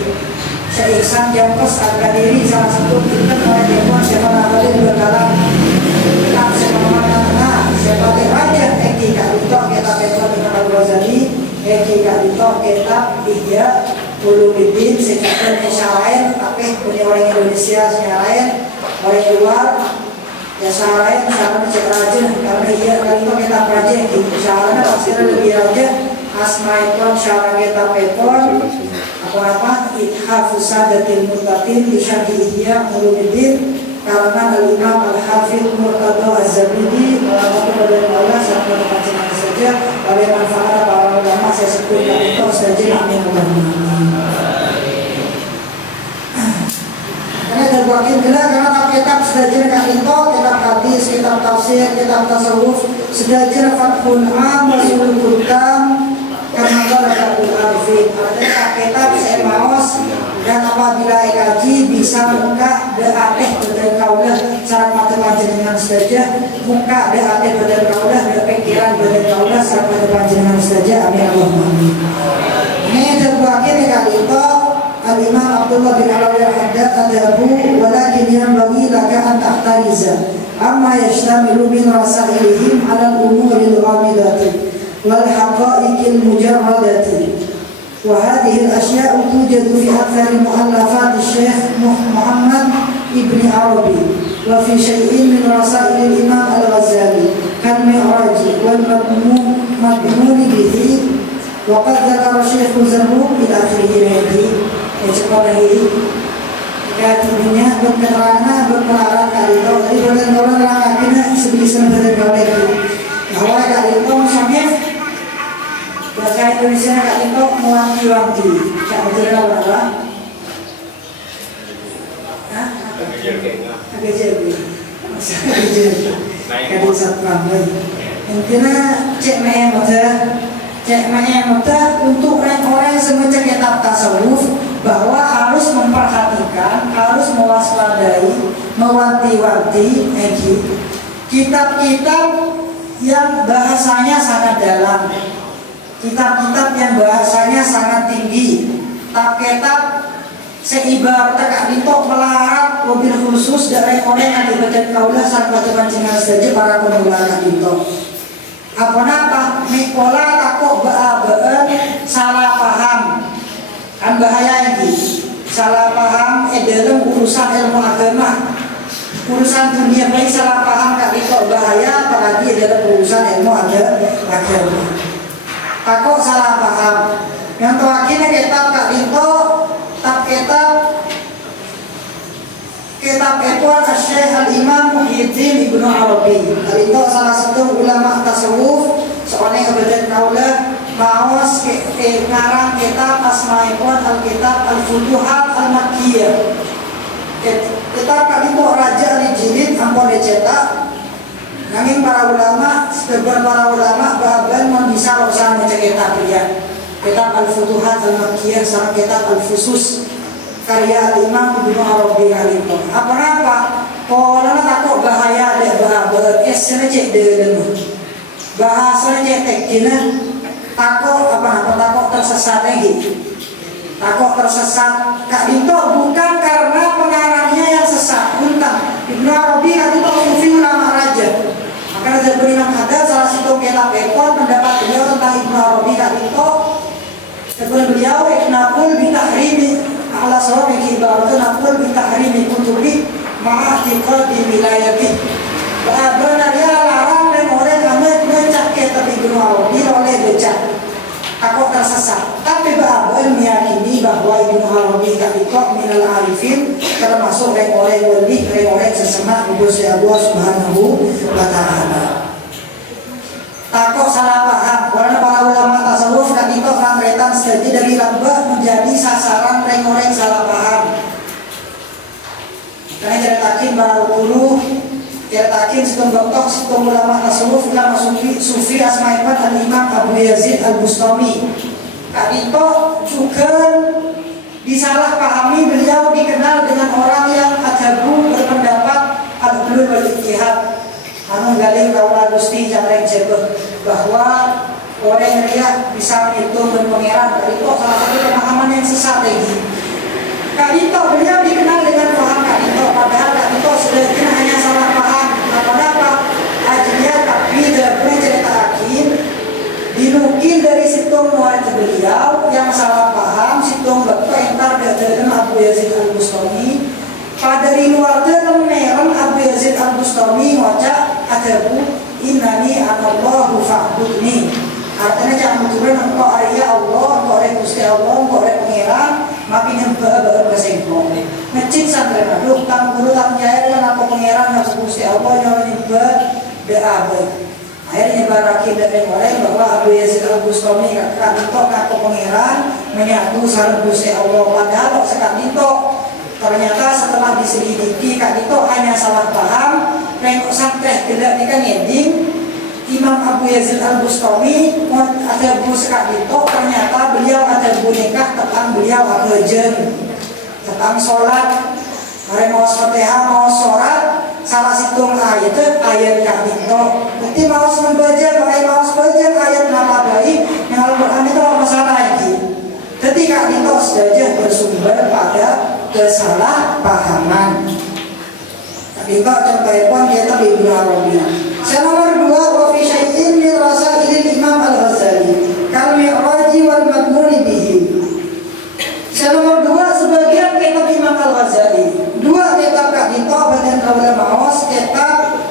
Syekh Ihsan Jampus Al-Qadiri salah satu kita orang yang siapa namanya berdalam kitab semana sebagai raja yang tidak itu kitab Imam Al-Ghazali yang tidak itu kitab Ihya Ulumuddin secara syarain tapi punya orang Indonesia syarain orang luar ya syarain syarain cek rajin karena dia kali itu kita rajin gitu syarain pasti lebih rajin asma'ul syarain kita pepon apa Ithafus Sadatil Muttaqin di Syarhi Ihya Ulumuddin karena Al-Imam Al-Hafidh Murtada Az-Zabidi melalui kepada Allah sampai macam saja oleh manfaat para ulama saya sebutkan itu saja amin. Karena terbuatin gila karena kitab sudah jenak itu kitab hadis kitab tafsir, kitab tasawuf, sedajar fathul am wa sulul tam karena Balaghul Arifin. Artinya kitab saya maos dan apabila kaji bisa muka de ateh badan kaulah syarat mata panjenengan saja, muka de ateh badan kaulah de pikiran badan kaulah syarat mata panjenengan saja. Amin Allahumma amin. Ini terbagi kali itu Al-Imam Abdullah bin Alawi al-Haddad adhabu walakin yanbaghi laka an tahtariza amma yashtamilu min rasailihim ala al-umuri al-ghamidati wal haqa'iqil mujarradati wa hadhihi al-ashya'u tujadu fi akthar mu'allafat al-Syekh Muhammad Ibn Arabi wa fi syai'in min rasail al-Imam Al-Ghazali kan Mi'raj wal madmun bihi wa qad dzakara Syekh Zarruq ila akhirih. Sekolah ini katanya berketerangan berpelaran kali itu jadi orang akhirnya sebisa berkali itu bahwa kali itu misalnya bahasa Indonesia kali itu mewanti-wanti tak betul apa agak jadi kali satpam intinya cek mata untuk orang-orang yang semacam kitab tasawuf bahwa harus memperhatikan, harus mewaspadai, mewanti-wanti kitab-kitab yang bahasanya sangat dalam, kitab-kitab yang bahasanya sangat tinggi, kitab seibarat kak ditok melarat mobil khusus dari orang yang dibaca kaulah sampai pancingan saja para pemula kak ditok. Apa Nikola takut baan salah paham kan bahaya ini salah paham dalam urusan ilmu agama, urusan dunia baik salah paham gak itu bahaya apalagi dalam urusan ilmu agama takut salah paham. Yang terakhir kitab kak itu kitab itu Syekh Al-Imam Muhyiddin Ibnu Arabi. Itu salah satu ulama tasawuf seorang kebetulan kaulah mawas ngarang kitab asmaul al-kitab al-futuhat al-makkiyah. Kitab kali itu Raja Al-Jilid ampun dicetak. Nanging para ulama bahagian bisa usaha baca kitab dia. Kitab al-futuhat al-makkiyah sama kitab al-fusus karya Imam Ibnu Arabi kali itu. Apa? Kalau takut bahaya deh bahaya esnya cek deh bahasanya tekina takut takut tersesat lagi, takut tersesat. Kak itu bukan karena pengarangnya yang sesat, bukan. Ibnu Arabi kali itu sufi ulama raja. Maka ada Imam Haddad salah satu kitab ekor pendapat beliau tentang Ibnu Arabi kali itu. Sebelum beliau nakul bitahrimi ala sawabi ibaratun nakul bitahrimi kutubi ma'atiqadi wilayati. Benar dia larang dan orang kami baca kitab Ibnu Arabi oleh baca takut tersesat. Tapi benar meyakini bahwa Ibnu Arabi itu minal arifin termasuk orang wali, orang sesama Gusti Allah Subhanahu wa taala. Takut salah paham karena para ulama tasawuf kan itu rangkaian studi dari lembah menjadi sasaran orang-orang salah paham. Karena ceritakin para guru, ceritakin setung doktor, setung ulama tasawuf ulama sufi asmaipan al-Imam Abu Yazid al-Bustami. Kan itu juga disalahpahami, beliau dikenal dengan orang yang adhabu berpendapat al-hulul wal ijtihad. Anu galing kaulah Gusti jarang jebeh bahwa orang yang bisa menghitung dan mengeran dari itu salah satu pemahaman yang sesat lagi. Kak itu beliau dikenal dengan paham Kak itu, padahal Kak itu sebenarnya hanya salah paham. Kenapa? Ajinya tapi dari cerita akhir dinukil dari situng murid beliau yang salah paham situng betul entar dari Abu Yazid al-Bustami. Pada luar merem Abu Yazid al-Bustami wajah adabu innani anallahu fa'budni. Artinya jangan menurun engkau arya Allah, engkau oleh Gusti Allah, engkau oleh pengiran, makin hamba bersengkong. Ngecik sampai aduh, tang guru tang jaya dan aku pengiran, aku Gusti Allah yang nyebut beabai. Akhirnya barakin dari orang bahwa Abu Yazid al-Bustami kata itu aku pengiran menyatu sarang Gusti Allah. Padahal sekarang itu ternyata setelah diselidiki Kak itu hanya salah paham Lengkok sampai tidak ni kan ending Imam Abu Yazid Al-Bustami ada bu sekat itu ternyata beliau ada bu nikah tentang beliau agejen tentang sholat. Mari mau Fatihah mau sholat salah situng ayat kak itu. Nanti mau membaca mari mau membaca ayat nama baik yang Al-Quran itu apa masalah lagi. Ketika itu saja bersumber pada kesalahpahaman. Tapi kok contohnya pun kita Ibnu Arabi. Nomor 2 wa fi syai'in min rasail Imam Al-Ghazali kal mi'raji wal madmuni bihi. Nomor 2 sebagian kitab Imam Al-Ghazali. 2 kitab kak dito badan kaula maos kitab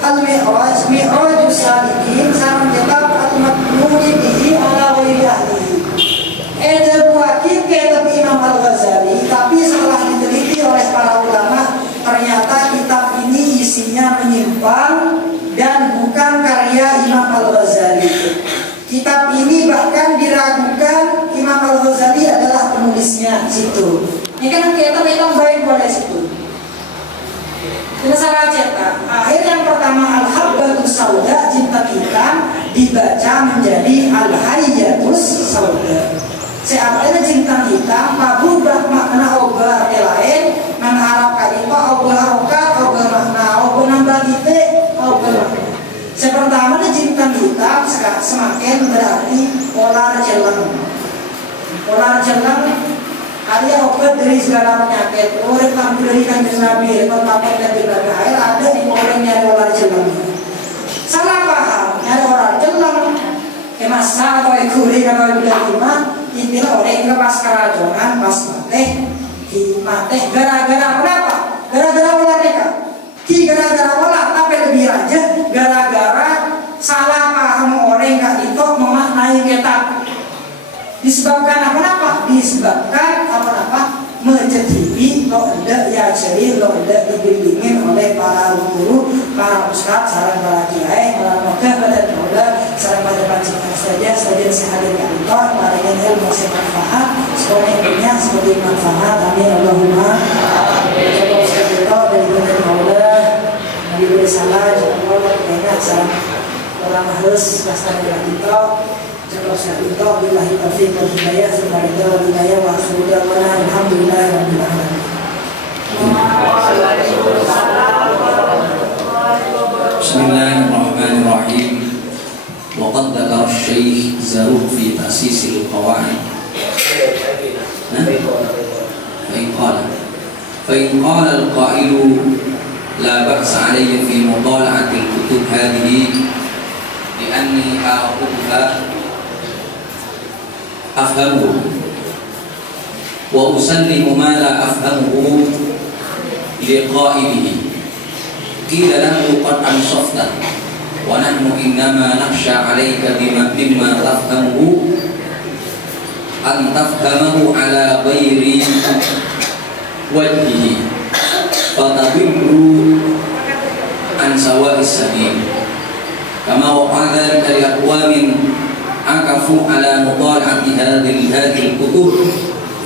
Al-Mi'raj Mi'rajus Salikin sama kitab Al-Madmuni bihi ala ghairi ahlihi. Ada buah kitab Imam Al-Ghazali tapi setelah diteliti oleh para ulama ternyata kitab ini isinya menyimpang dan bukan karya Imam Al-Ghazali. Kitab ini bahkan diragukan Imam Al-Ghazali adalah penulisnya situ. Ini kan kitab yang baik boleh situ. Tidak salah cetak. Akhir yang pertama Al-Habbatus Sauda cinta hitam dibaca menjadi Al-Hayyatus Sauda. Seartinya cinta hitam berubah makna obah lain mengharap kali itu obah rokat obah makna obah nambah titik obah makna. Sepertama cinta hitam semakin berarti polar jelang. Polar jelang ada obat dari segala penyakit. Orang tampil dari kanjeng Nabi atau tampil dari Nabi air ada di orang yang polar jelang. Salah paham nyari orang jelang. Masa atau ekuri kalau udah lima intinya orang yang pas kerajongan pas mati gara-gara kenapa? Gara-gara pola mereka gara-gara pola tapi lebih aja gara-gara salah paham orang yang itu memaknai kitab. Disebabkan apa? Disebabkan apa? Menjadikan lo hendak ya jadi lo hendak dibimbingin oleh para guru, para ustaz, sarang para kiai, para mokeh pada daulah, sarang pada pancingan saja sehadir yang itu, para ilmu yang manfaat, sekolah punya sebagai manfaat. Amin Allahumma. Kalau saya kita dari benar daulah, diberi salah, jangan ingat sarang orang harus pasal yang itu. Kalau saya minta billahi taufiq wal hidayah semoga hidayah wa subhanallahi alhamdulillahirabbil alamin. Bismillahirrahmanirrahim. Wa qad dzakara Syekh Zarruq fi ta'sisil qawaid. Fa in qala al-qa'ilu la ba'sa 'alayya fi mutala'ati al-kutub hadhihi li'anni a'qubuha afhamuhu wa usallimu ma la afhamuhu liqa'idihi qila lahu qad ansafta wa nahnu innama nakhsha 'alayka mimma tafhamuhu an tafhamahu 'ala ghairi wajhihi fatadillu an sawa'is sabil kama waqa'a dhalika li aqwamin akafu ala mutala'ati hadhihi al-kutub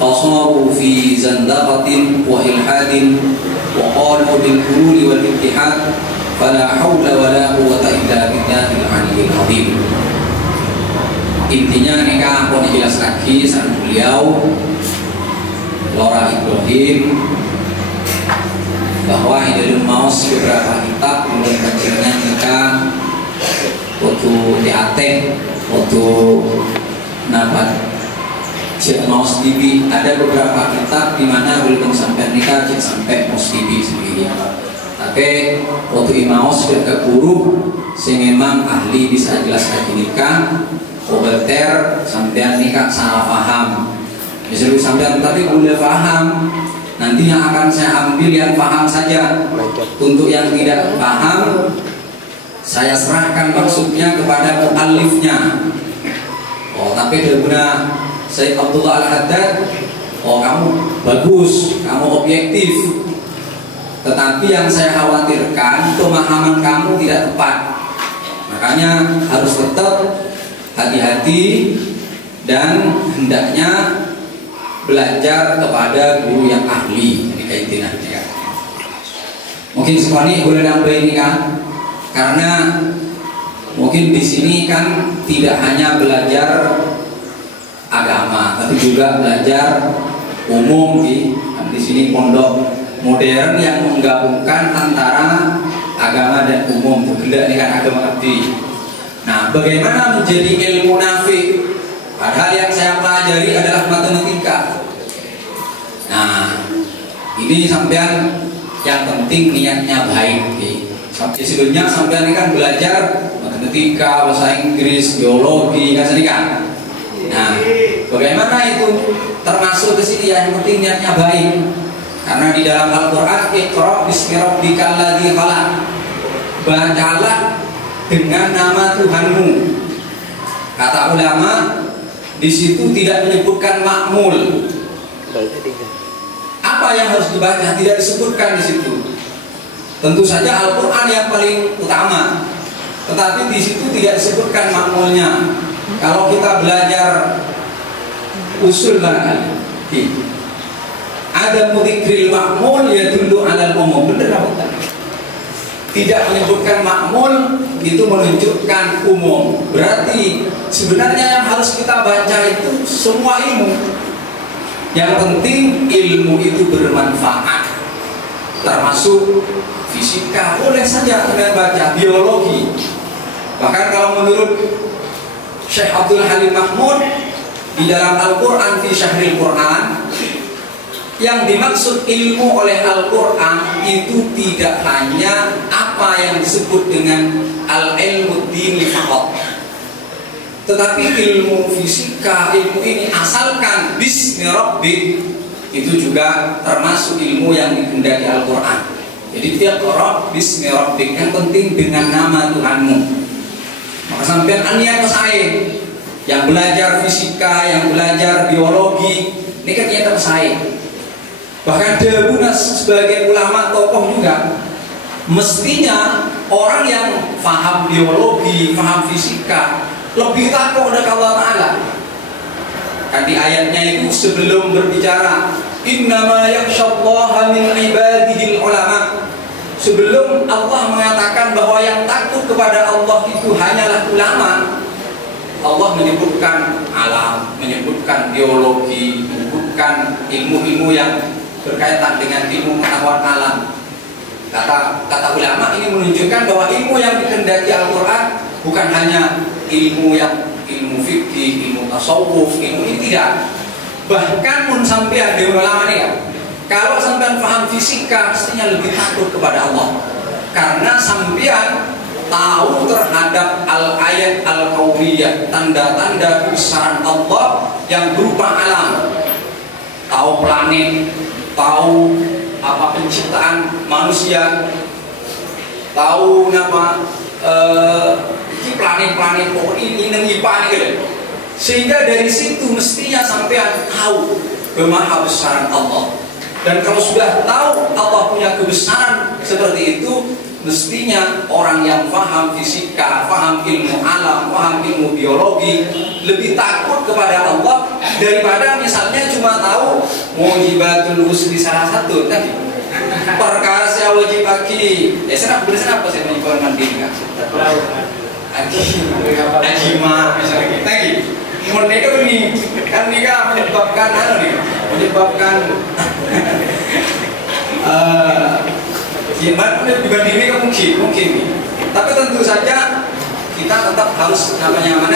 fasaru fi zandaqatin wa ilhadin wa qalu bil hulul wal ittihad fala haula wala quwwata illa billahil aliyyil azim. Intinya nikah pun jelas lagi saat beliau Lora Ibrahim bahwa ini maus beberapa kitab mulai kecilnya nikah waktu diatek waktu nabat cek maus TV ada beberapa kitab di mana belum sampai nikah cek sampai maus TV sendiri. Tapi waktu imaus sudah ke guru sing memang ahli bisa jelaskan nikah obater sampai nikah salah paham. Misalnya sampai tapi boleh paham nanti yang akan saya ambil yang paham saja. Untuk yang tidak paham saya serahkan maksudnya kepada muallifnya. Oh, tapi guna Syekh Abdullah Al-Haddad, oh kamu bagus, kamu objektif. Tetapi yang saya khawatirkan pemahaman kamu tidak tepat. Makanya harus tetap hati-hati dan hendaknya belajar kepada guru yang ahli. Ini kaitannya. Mungkin semuanya boleh nambah ini kan, karena mungkin di sini kan tidak hanya belajar agama, tapi juga belajar umum di sini pondok modern yang menggabungkan antara agama dan umum, berbeda dengan agama abdi. Nah, bagaimana menjadi ilmu nafi? Padahal yang saya pelajari adalah matematika. Nah, ini sampean yang penting niatnya baik. Sampai sebelumnya sampean ini kan belajar matematika, bahasa Inggris, biologi, kan? Nah, bagaimana itu termasuk ke sini yang penting niatnya baik. Karena di dalam Al-Qur'an, Iqra bismi rabbikal ladzi khalaq. Bacalah dengan nama Tuhanmu. Kata ulama, di situ tidak menyebutkan makmul. Apa yang harus dibaca tidak disebutkan di situ. Tentu saja Al-Qur'an yang paling utama. Tetapi di situ tidak disebutkan makmulnya. Kalau kita belajar usul barangkali, ada mudzikril makmul yadullu alal umum. Benar apa tidak? Tidak menyebutkan makmul itu menunjukkan umum. Berarti sebenarnya yang harus kita baca itu semua ilmu. Yang penting ilmu itu bermanfaat. Termasuk fisika, boleh saja kita baca biologi. Bahkan kalau menurut Syekh Abdul Halim Mahmud di dalam Al-Qur'an fi Syahril Qur'an, yang dimaksud ilmu oleh Al-Qur'an itu tidak hanya apa yang disebut dengan al-ilmu dini faqat, tetapi ilmu fisika, ilmu ini asalkan bismi rabbik itu juga termasuk ilmu yang dikehendaki Al-Qur'an. Jadi iqra bismi rabbik, yang penting dengan nama Tuhanmu. Maka sampai niat saya yang belajar fisika, yang belajar biologi, ini kan niat saya. Bahkan Dabunas sebagai ulama tokoh juga, mestinya orang yang paham biologi, paham fisika lebih takut kepada Allah Ta'ala. Kan di ayatnya itu sebelum berbicara innama yakhsyallaha min ibadihil ulama, sebelum Allah mengatakan bahwa yang takut kepada Allah itu hanyalah ulama, Allah menyebutkan alam, menyebutkan biologi, menyebutkan ilmu-ilmu yang berkaitan dengan ilmu pengetahuan alam. Kata ulama ini menunjukkan bahwa ilmu yang dikehendaki Al-Qur'an bukan hanya ilmu fikih, ilmu tasawuf, ilmu ini tidak. Bahkan pun sampai ada ulama ini ya, kalau sampean paham fisika mestinya lebih takut kepada Allah, karena sampean tahu terhadap al-ayat al-kauniyah, tanda-tanda kebesaran Allah yang berupa alam. Tahu planet, tahu apa penciptaan manusia, tahu nama planet-planet ini nengipan gitu. Sehingga dari situ mestinya sampean tahu kemahabesaran Allah. Dan kalau sudah tahu Allah punya kebesaran seperti itu, mestinya orang yang paham fisika, paham ilmu alam, paham ilmu biologi lebih takut kepada Allah daripada misalnya cuma tahu mujibatul husni salah satu tadi perkara saya wajib bagi senap bersenap apa saya menyebutkan diri kan ajima misalnya kita mereka ini kan nikah menyebabkan gimana dibandingin kan mungkin, tapi tentu saja kita tetap harus namanya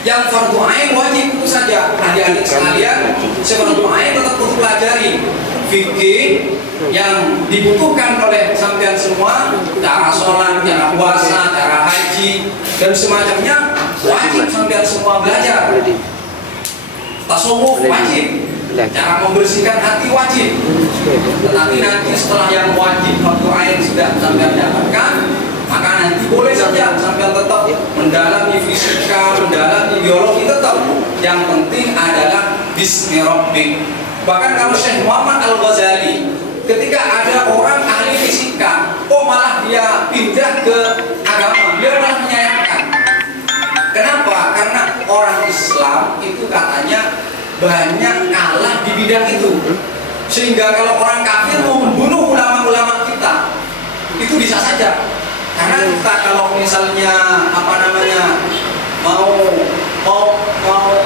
yang fardu ain wajib itu saja. Adik-adik sekalian, fardu ain tetap perlu pelajari fikih yang dibutuhkan oleh sampean semua, cara sholat, cara puasa, cara haji dan semacamnya wajib sampean semua belajar. Tasawuf wajib, cara membersihkan hati wajib. Tetapi nanti setelah yang wajib fardu ain sudah sampean dapatkan, maka nanti boleh saja sampean tetap mendalami fisika, mendalami biologi tetap. Yang penting adalah bismi rabbik. Bahkan kalau Syekh Muhammad Al-Ghazali, ketika ada orang ahli fisika, malah dia pindah ke agama, dia malah menyayangkan. Kenapa? Karena orang Islam itu katanya banyak kalah di bidang itu, sehingga kalau orang kafir mau membunuh ulama-ulama kita, itu bisa saja. Karena kita kalau misalnya mau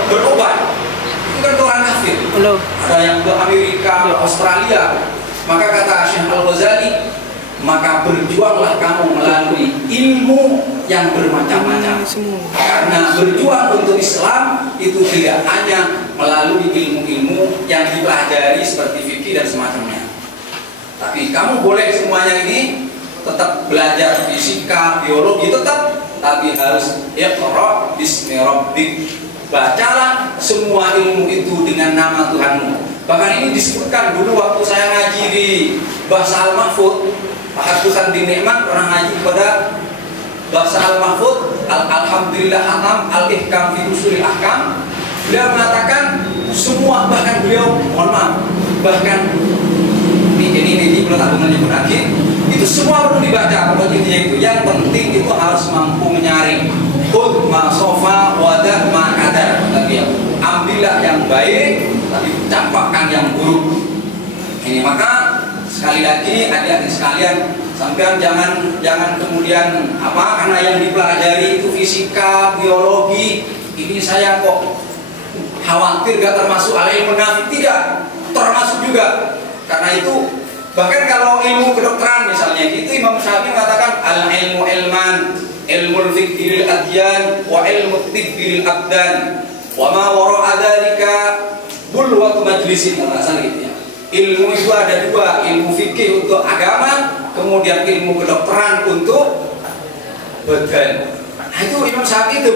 berobat, itu kan orang kafir. Ada yang ke Amerika, Australia. Maka kata Syekh Al-Ghazali, maka berjuanglah kamu melalui ilmu yang bermacam-macam. Karena berjuang untuk Islam itu tidak hanya melalui ilmu-ilmu yang dipelajari seperti fikih dan semacamnya. Tapi kamu boleh semuanya ini tetap belajar fisika, biologi tetap, tapi harus iqra bismi rabbik. Bacalah semua ilmu itu dengan nama Tuhanmu. Bahkan ini disebutkan dulu waktu saya ngaji di Bahasa Al-Mahfud, Hadusan bin Ni'mat pernah ngaji pada Bahasa Al-Mahfud, Alhamdulillah Atam Al-Ihkam fi Usulil Ahkam. Beliau mengatakan semua, bahkan beliau mohon maaf, bahkan ini belum tak menyebut lagi, itu semua perlu dibaca. Pokoknya itu yang penting itu harus mampu menyaring. Khudh ma sofa wadah ma kadar. Ambillah yang baik, tapi campakkan yang buruk. Ini maka sekali lagi adik-adik sekalian, sampean jangan kemudian karena yang dipelajari itu fisika, biologi, ini saya kok khawatir gak termasuk al-ilmu nafi. Tidak, termasuk juga. Karena itu bahkan kalau ilmu kedokteran misalnya, itu Imam Syafi'i mengatakan al-ilmu ilman, ilmu fikih lil adyan wa ilmu tibbi lil abdan wa ma wara'a dzalika bulwatu majlisin. Gitu ya. Ilmu itu ada dua, ilmu fikih untuk agama, kemudian ilmu kedokteran untuk badan. Nah, itu Imam Syafi'i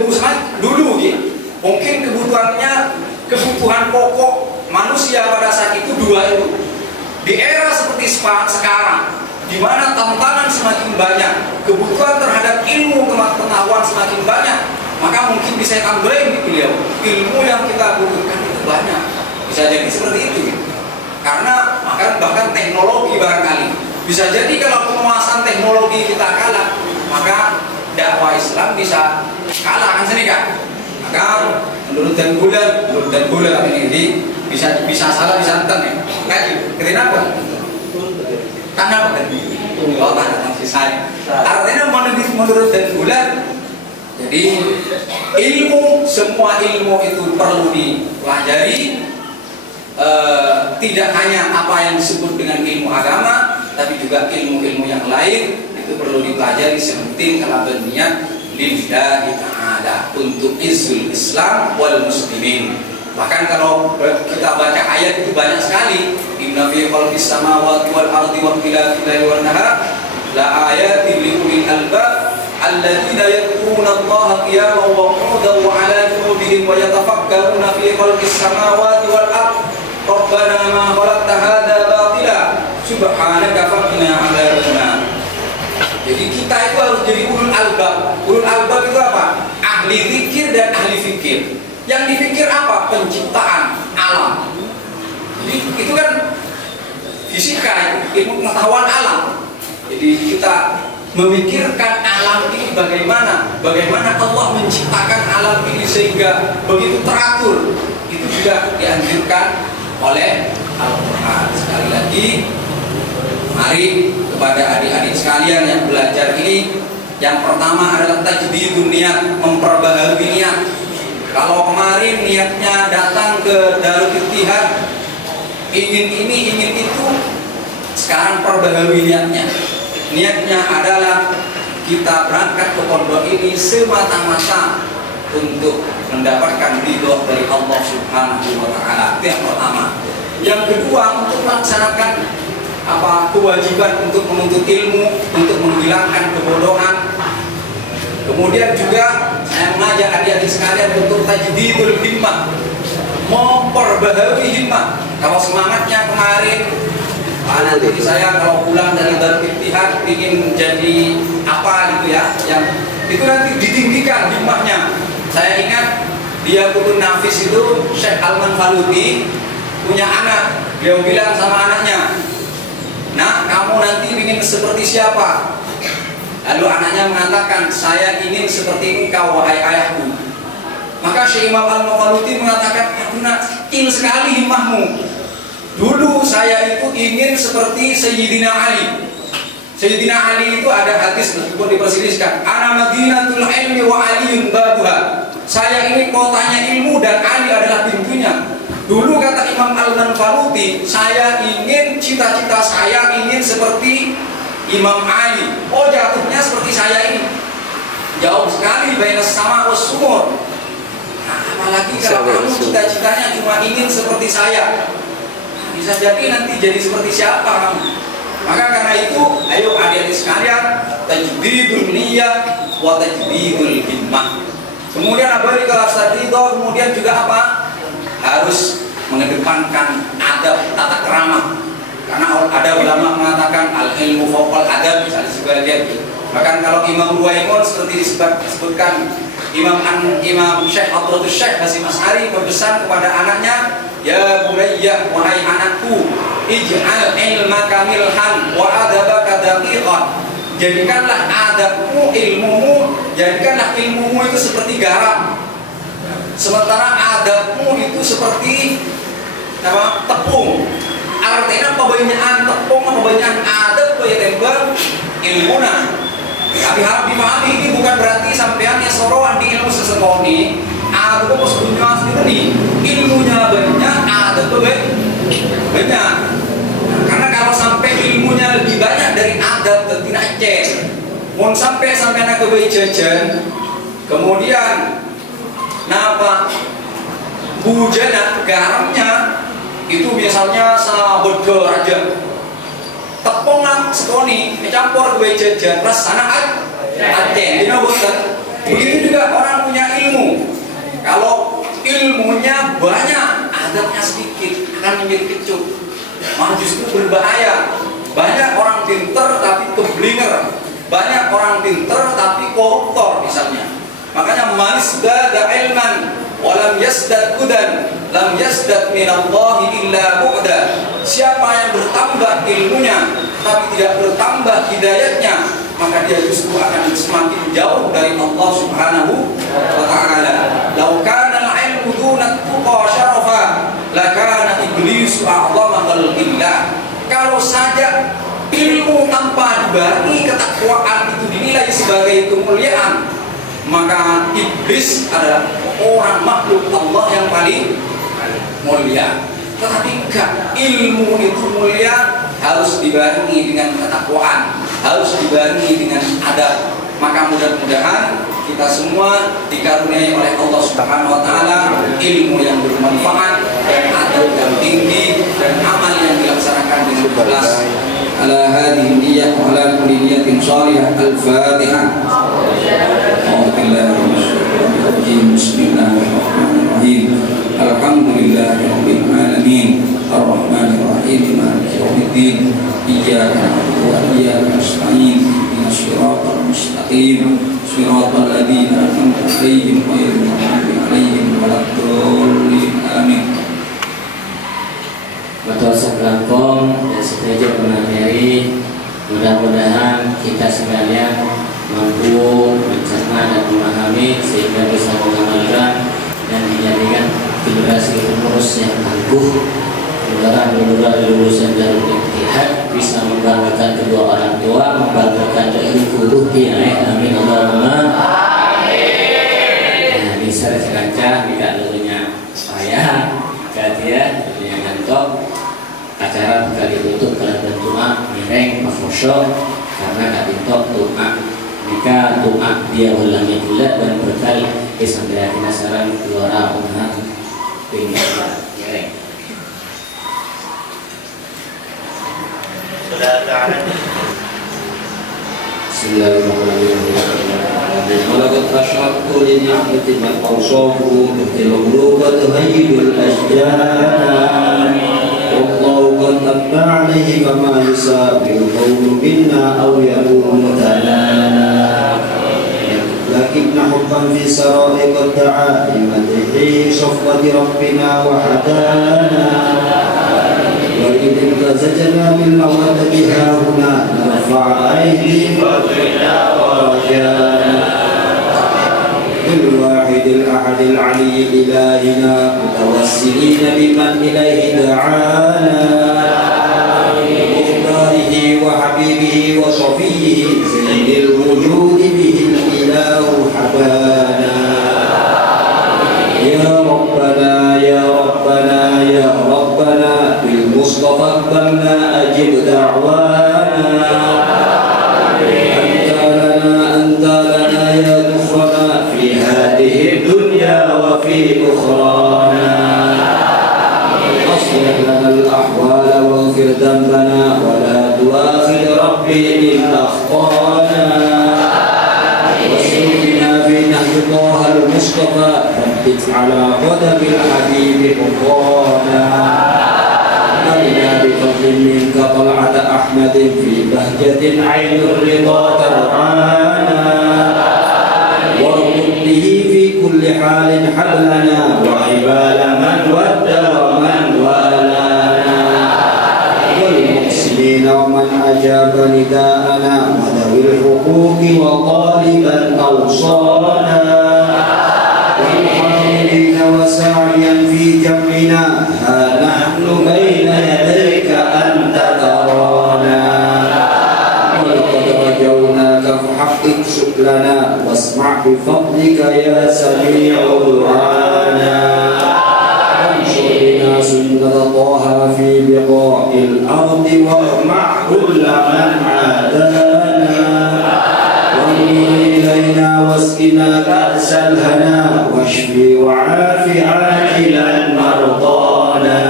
dulu gitu. Mungkin kebutuhan pokok manusia pada saat itu dua itu. Di era seperti sekarang, di mana tantangan semakin banyak, kebutuhan terhadap ilmu pengetahuan semakin banyak, maka mungkin bisa tambahin di beliau, ilmu yang kita butuhkan itu banyak. Bisa jadi seperti itu. Karena bahkan teknologi barangkali bisa jadi kalau penguasaan teknologi kita kalah, maka dakwah Islam bisa kalah kan sini kan. Maka menurut dan bulan ini bisa salah, bisa enten ya. Ngaji, kenapa? Karena apa kan? Oh, karena saya. Artinya menurut dan bulan. Jadi semua ilmu itu perlu dipelajari. Tidak hanya apa yang disebut dengan ilmu agama, tapi juga ilmu-ilmu yang lain itu perlu dipelajari sepenting kalau berniat lillahi ta'ala untuk izul Islam wal muslimin. Bahkan kalau kita baca ayat itu banyak sekali, inna fi khalqis samawati wal ardi wa ikhtilafil laili wan nahar la ayatin li ulil albab alladzina yadhkuruna Allaha qiyaman wa qu'udan wa 'ala junubihim wa yatafakkaruna fi khalqis samawati wal ardi rabbana ma khalaqta hadza batila subhanaka faqina 'adzabannar. Jadi kita itu harus jadi ulul albab. Ulul albab itu apa? Ahli zikir dan ahli fikir. Yang dipikir apa? Penciptaan alam. Jadi itu kan fisika, ilmu pengetahuan alam. Jadi kita memikirkan alam ini bagaimana Allah menciptakan alam ini sehingga begitu teratur. Itu juga dianjurkan oleh Al-Quran. Sekali lagi, mari kepada adik-adik sekalian yang belajar ini, yang pertama adalah tajdidun niat, memperbaharui niat. Kalau kemarin niatnya datang ke Darul Ittihad, ingin ini, ingin itu, sekarang perbaharui niatnya. Niatnya adalah kita berangkat ke pondok ini semata-mata untuk mendapatkan ridho dari Allah Subhanahu wa Ta'ala. Itu yang pertama. Yang kedua, untuk melaksanakan kewajiban untuk menuntut ilmu, untuk menghilangkan kebodohan. Kemudian juga saya mengajak adik-adik sekalian untuk tajdidul himmah, memperbaharui himmah. Kalau semangatnya kemarin, nanti saya kalau pulang dari Darul Ittihad ingin jadi apa gitu ya, yang itu nanti ditinggikan himmahnya. Saya ingat dia Kutun Nafis itu Syekh Alman Faluti punya anak, dia bilang sama anaknya, "Nah, kamu nanti ingin seperti siapa?" Lalu anaknya mengatakan, "Saya ingin seperti engkau, wahai ayahku." Maka Syekh Imam Al-Mawaluti mengatakan, "Nak, ingin sekali himmahmu. Dulu saya itu ingin seperti Sayyidina Ali. Sayyidina Ali itu ada hadis meskipun diperselisihkan, ana madinatul ilmi wa aliyun babuha. Saya ini kotanya ilmu dan Ali adalah pintunya. Dulu kata Imam Al-Manfaluti, saya ingin, cita-cita saya ingin seperti Imam Ali. Oh, jatuhnya seperti saya ini. Jauh sekali baina sama was sumur. Nah, apalagi kalau kamu cita-citanya cuma ingin seperti saya, bisa jadi nanti jadi seperti siapa kamu. Maka karena itu, ayo adik-adik sekalian, tajdidul niyyah wa tajdidul himmah. Kemudian abadi kelas ridho, kemudian juga apa? Harus mengedepankan adab tata kerama. Karena ada ulama mengatakan al-ilmu fawqal adab, misalnya sebagian. Bahkan kalau Imam Ruwaimun seperti disebutkan Imam Syekh Abdul Syekh Hasim As'ari berpesan kepada anaknya, ya bunayya, wahai anakku, ij'al ilmaka milhan wa adabaka daqiqan. Jadikanlah adabmu, ilmumu, jadikanlah ilmumu itu seperti garam, sementara adabmu itu seperti apa? Tepung. Artinya kebanyakan tepung, kebanyakan adab, kebanyakan ilmuna. Tapi harap dipahami, ini bukan berarti sampean yang soroan di ilmu sesekoni adab itu sedunia sendiri. Ilmunya banyak, adab banyak. Karena kalau sampai ilmunya lebih banyak dari adab, tidak cek. Mau sampai nak ke jajan, kemudian napa bujana garamnya itu misalnya sebego aja. Tepung sekoni dicampur ke jajan, rasanya aceh. Begitu juga orang punya ilmu. Kalau ilmunya banyak, adabnya sedikit, akan menjadi kecut. Malah justru berbahaya. Banyak orang pinter tapi keblinger, banyak orang pinter tapi koruptor misalnya. Makanya manis dada ilman walam yasdad hudan lam yasdad minallahi illa bu'da. Siapa yang bertambah ilmunya tapi tidak bertambah hidayatnya, maka dia justru akan semakin jauh dari Allah Subhanahu wa ta'ala. Lau kana al-ilmu duna tuqa syarafa lakana iblis a'zama khalqillah. Kalau saja ilmu tanpa dibarengi ketakwaan itu dinilai sebagai kemuliaan, maka iblis adalah orang makhluk Allah yang paling mulia. Tetapi enggak, ilmu itu mulia harus dibarengi dengan ketakwaan, harus dibarengi dengan adab. Maka mudah-mudahan kita semua dikaruniai oleh Allah Subhanahu wa taala ilmu yang bermanfaat dan adab yang tinggi dan amal yang dilaksanakan dengan ikhlas. Ala hadhihi niyyah wa ala kulli niyyatin shalihah. Al-Fatihah. Bismillahirrahmanirrahim. Alhamdulillahirabbil alamin. Ar-Rahmanir Rahim. Maliki yaumiddin. Iyyaka na'budu wa iyyaka nasta'in. Ihdinas siratal mustaqim. Siratal ladzina an'amta 'alaihim ghairil maghdubi 'alaihim waladdallin. Amin. Betul sebelangkong dan setuju mengakhiri. Mudah-mudahan kita sekalian mampu mencerna dan memahami sehingga bisa mengamalkan dan menjadikan generasi penerus yang tangguh, generasi lulusan Darul Ittihad, bisa membanggakan kedua orang tua, membanggakan guru kita. Amin Allahumma amin. Nah, bisa sekanca jika dulunya saya katia dunia kantor acara kali tutup telah berdoa mireng mafusyo karena kadintok doa jika doa dia ulangi pula dan berkali sampai akhirnya sarang keluar unhang tinggal mireng. Bismillahirrahmanirrahim. Walaqad asyraktu li ni'mati man awsafu bil-ghulubi tuhayyidul ashjar. Wallahu qad tabba 'alaihi fama yusabihu qawlu minna aw yaqulu talana. Lakinna hubban fi sara'i qad da'a limadhi safwati rabbina wa hadana. وإذ امتزجنا بالمودة هاهنا نرفع أيدي فضلنا ورجانا بالواحد الأحد العلي إلهنا متوسلين بمن إليه دعانا مختاره وحبيبه وصفيه وفي أخرانا أصلح لنا الأحوال واغفر ذنبنا ولا تؤاخذ ربي إن أخطأنا واسلكنا في نهج طه المصطفى ثبت على قدم الحبيب خطانا أرنا بفضل منك طلعة أحمد في بهجة عين الرضا ترعانا واربط به في كل حال حبلنا وحبال من ود ومن والانا والمحسنين ومن أجاب نداءنا وذوي الحقوق وطالبا أوصانا والحاملين وساعيا في جمعنا ها نحن بين يديك أنت ترانا ولقد رجوناك فحقق سؤلنا واسمع بفضلك يا سميع دعانا وانشر بنا سنة طه في بقاع الأرض واجمع كل من عادانا وانظر إلينا واسقنا كأس الهنا واشفي وعاف عاجلا مرضانا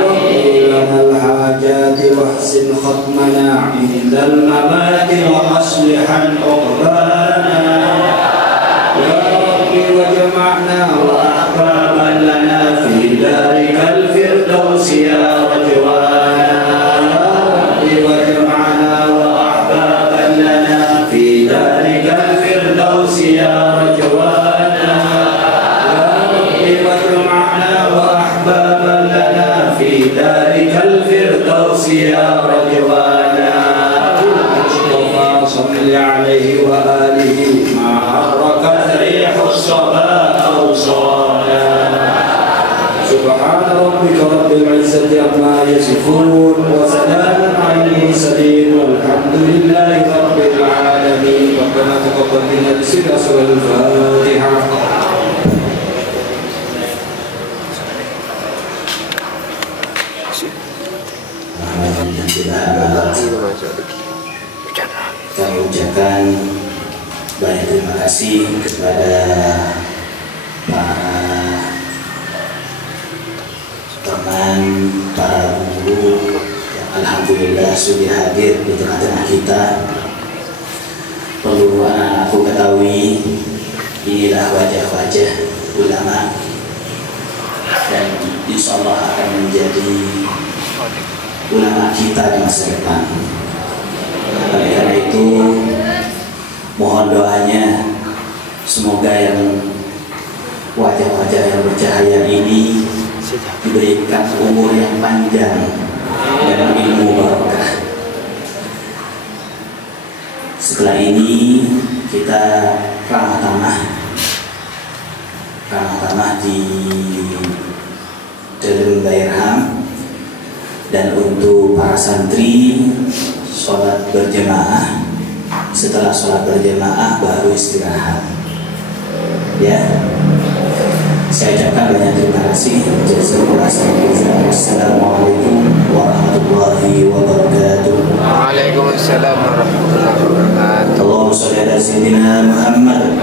واغفر لنا الحاجات واحسن ختمنا عند الممات وأصلحا عقبانا يا رب وجمعنا وأحبابا لنا في دارك الفردوس يا رجوانا يا رب وجمعنا وأحبابا لنا في دارك الفردوس يا رجوانا يا رب وجمعنا وأحبابا لنا في دارك الفردوس يا رجوانا المصطفى صل عليه وآله ما حركت ريح الصبا أوصانا سبحان ربك رب العزة عما يصفون وسلام على المرسلين والحمد لله رب العالمين ربنا تقبل منا بسر سورة الفاتحة. Kami ucapkan banyak terima kasih kepada para teman, para guru yang alhamdulillah sudah hadir di tengah-tengah kita. Perlu aku ketahui, inilah wajah-wajah ulama dan insya Allah akan menjadi ulama kita di masa depan. Oleh karena itu mohon doanya semoga yang wajah-wajah yang bercahaya ini diberikan umur yang panjang dan ilmu barokah. Setelah ini kita ramah tamah di dalam Bairham, dan untuk para santri sholat berjamaah. Setelah sholat berjamaah baru istirahat. Ya, saya ucapkan banyak terima kasih. Assalamualaikum warahmatullahi wabarakatuh. Waalaikumsalam warahmatullahi wabarakatuh. Allahumma sholli ala sayyidina Muhammad.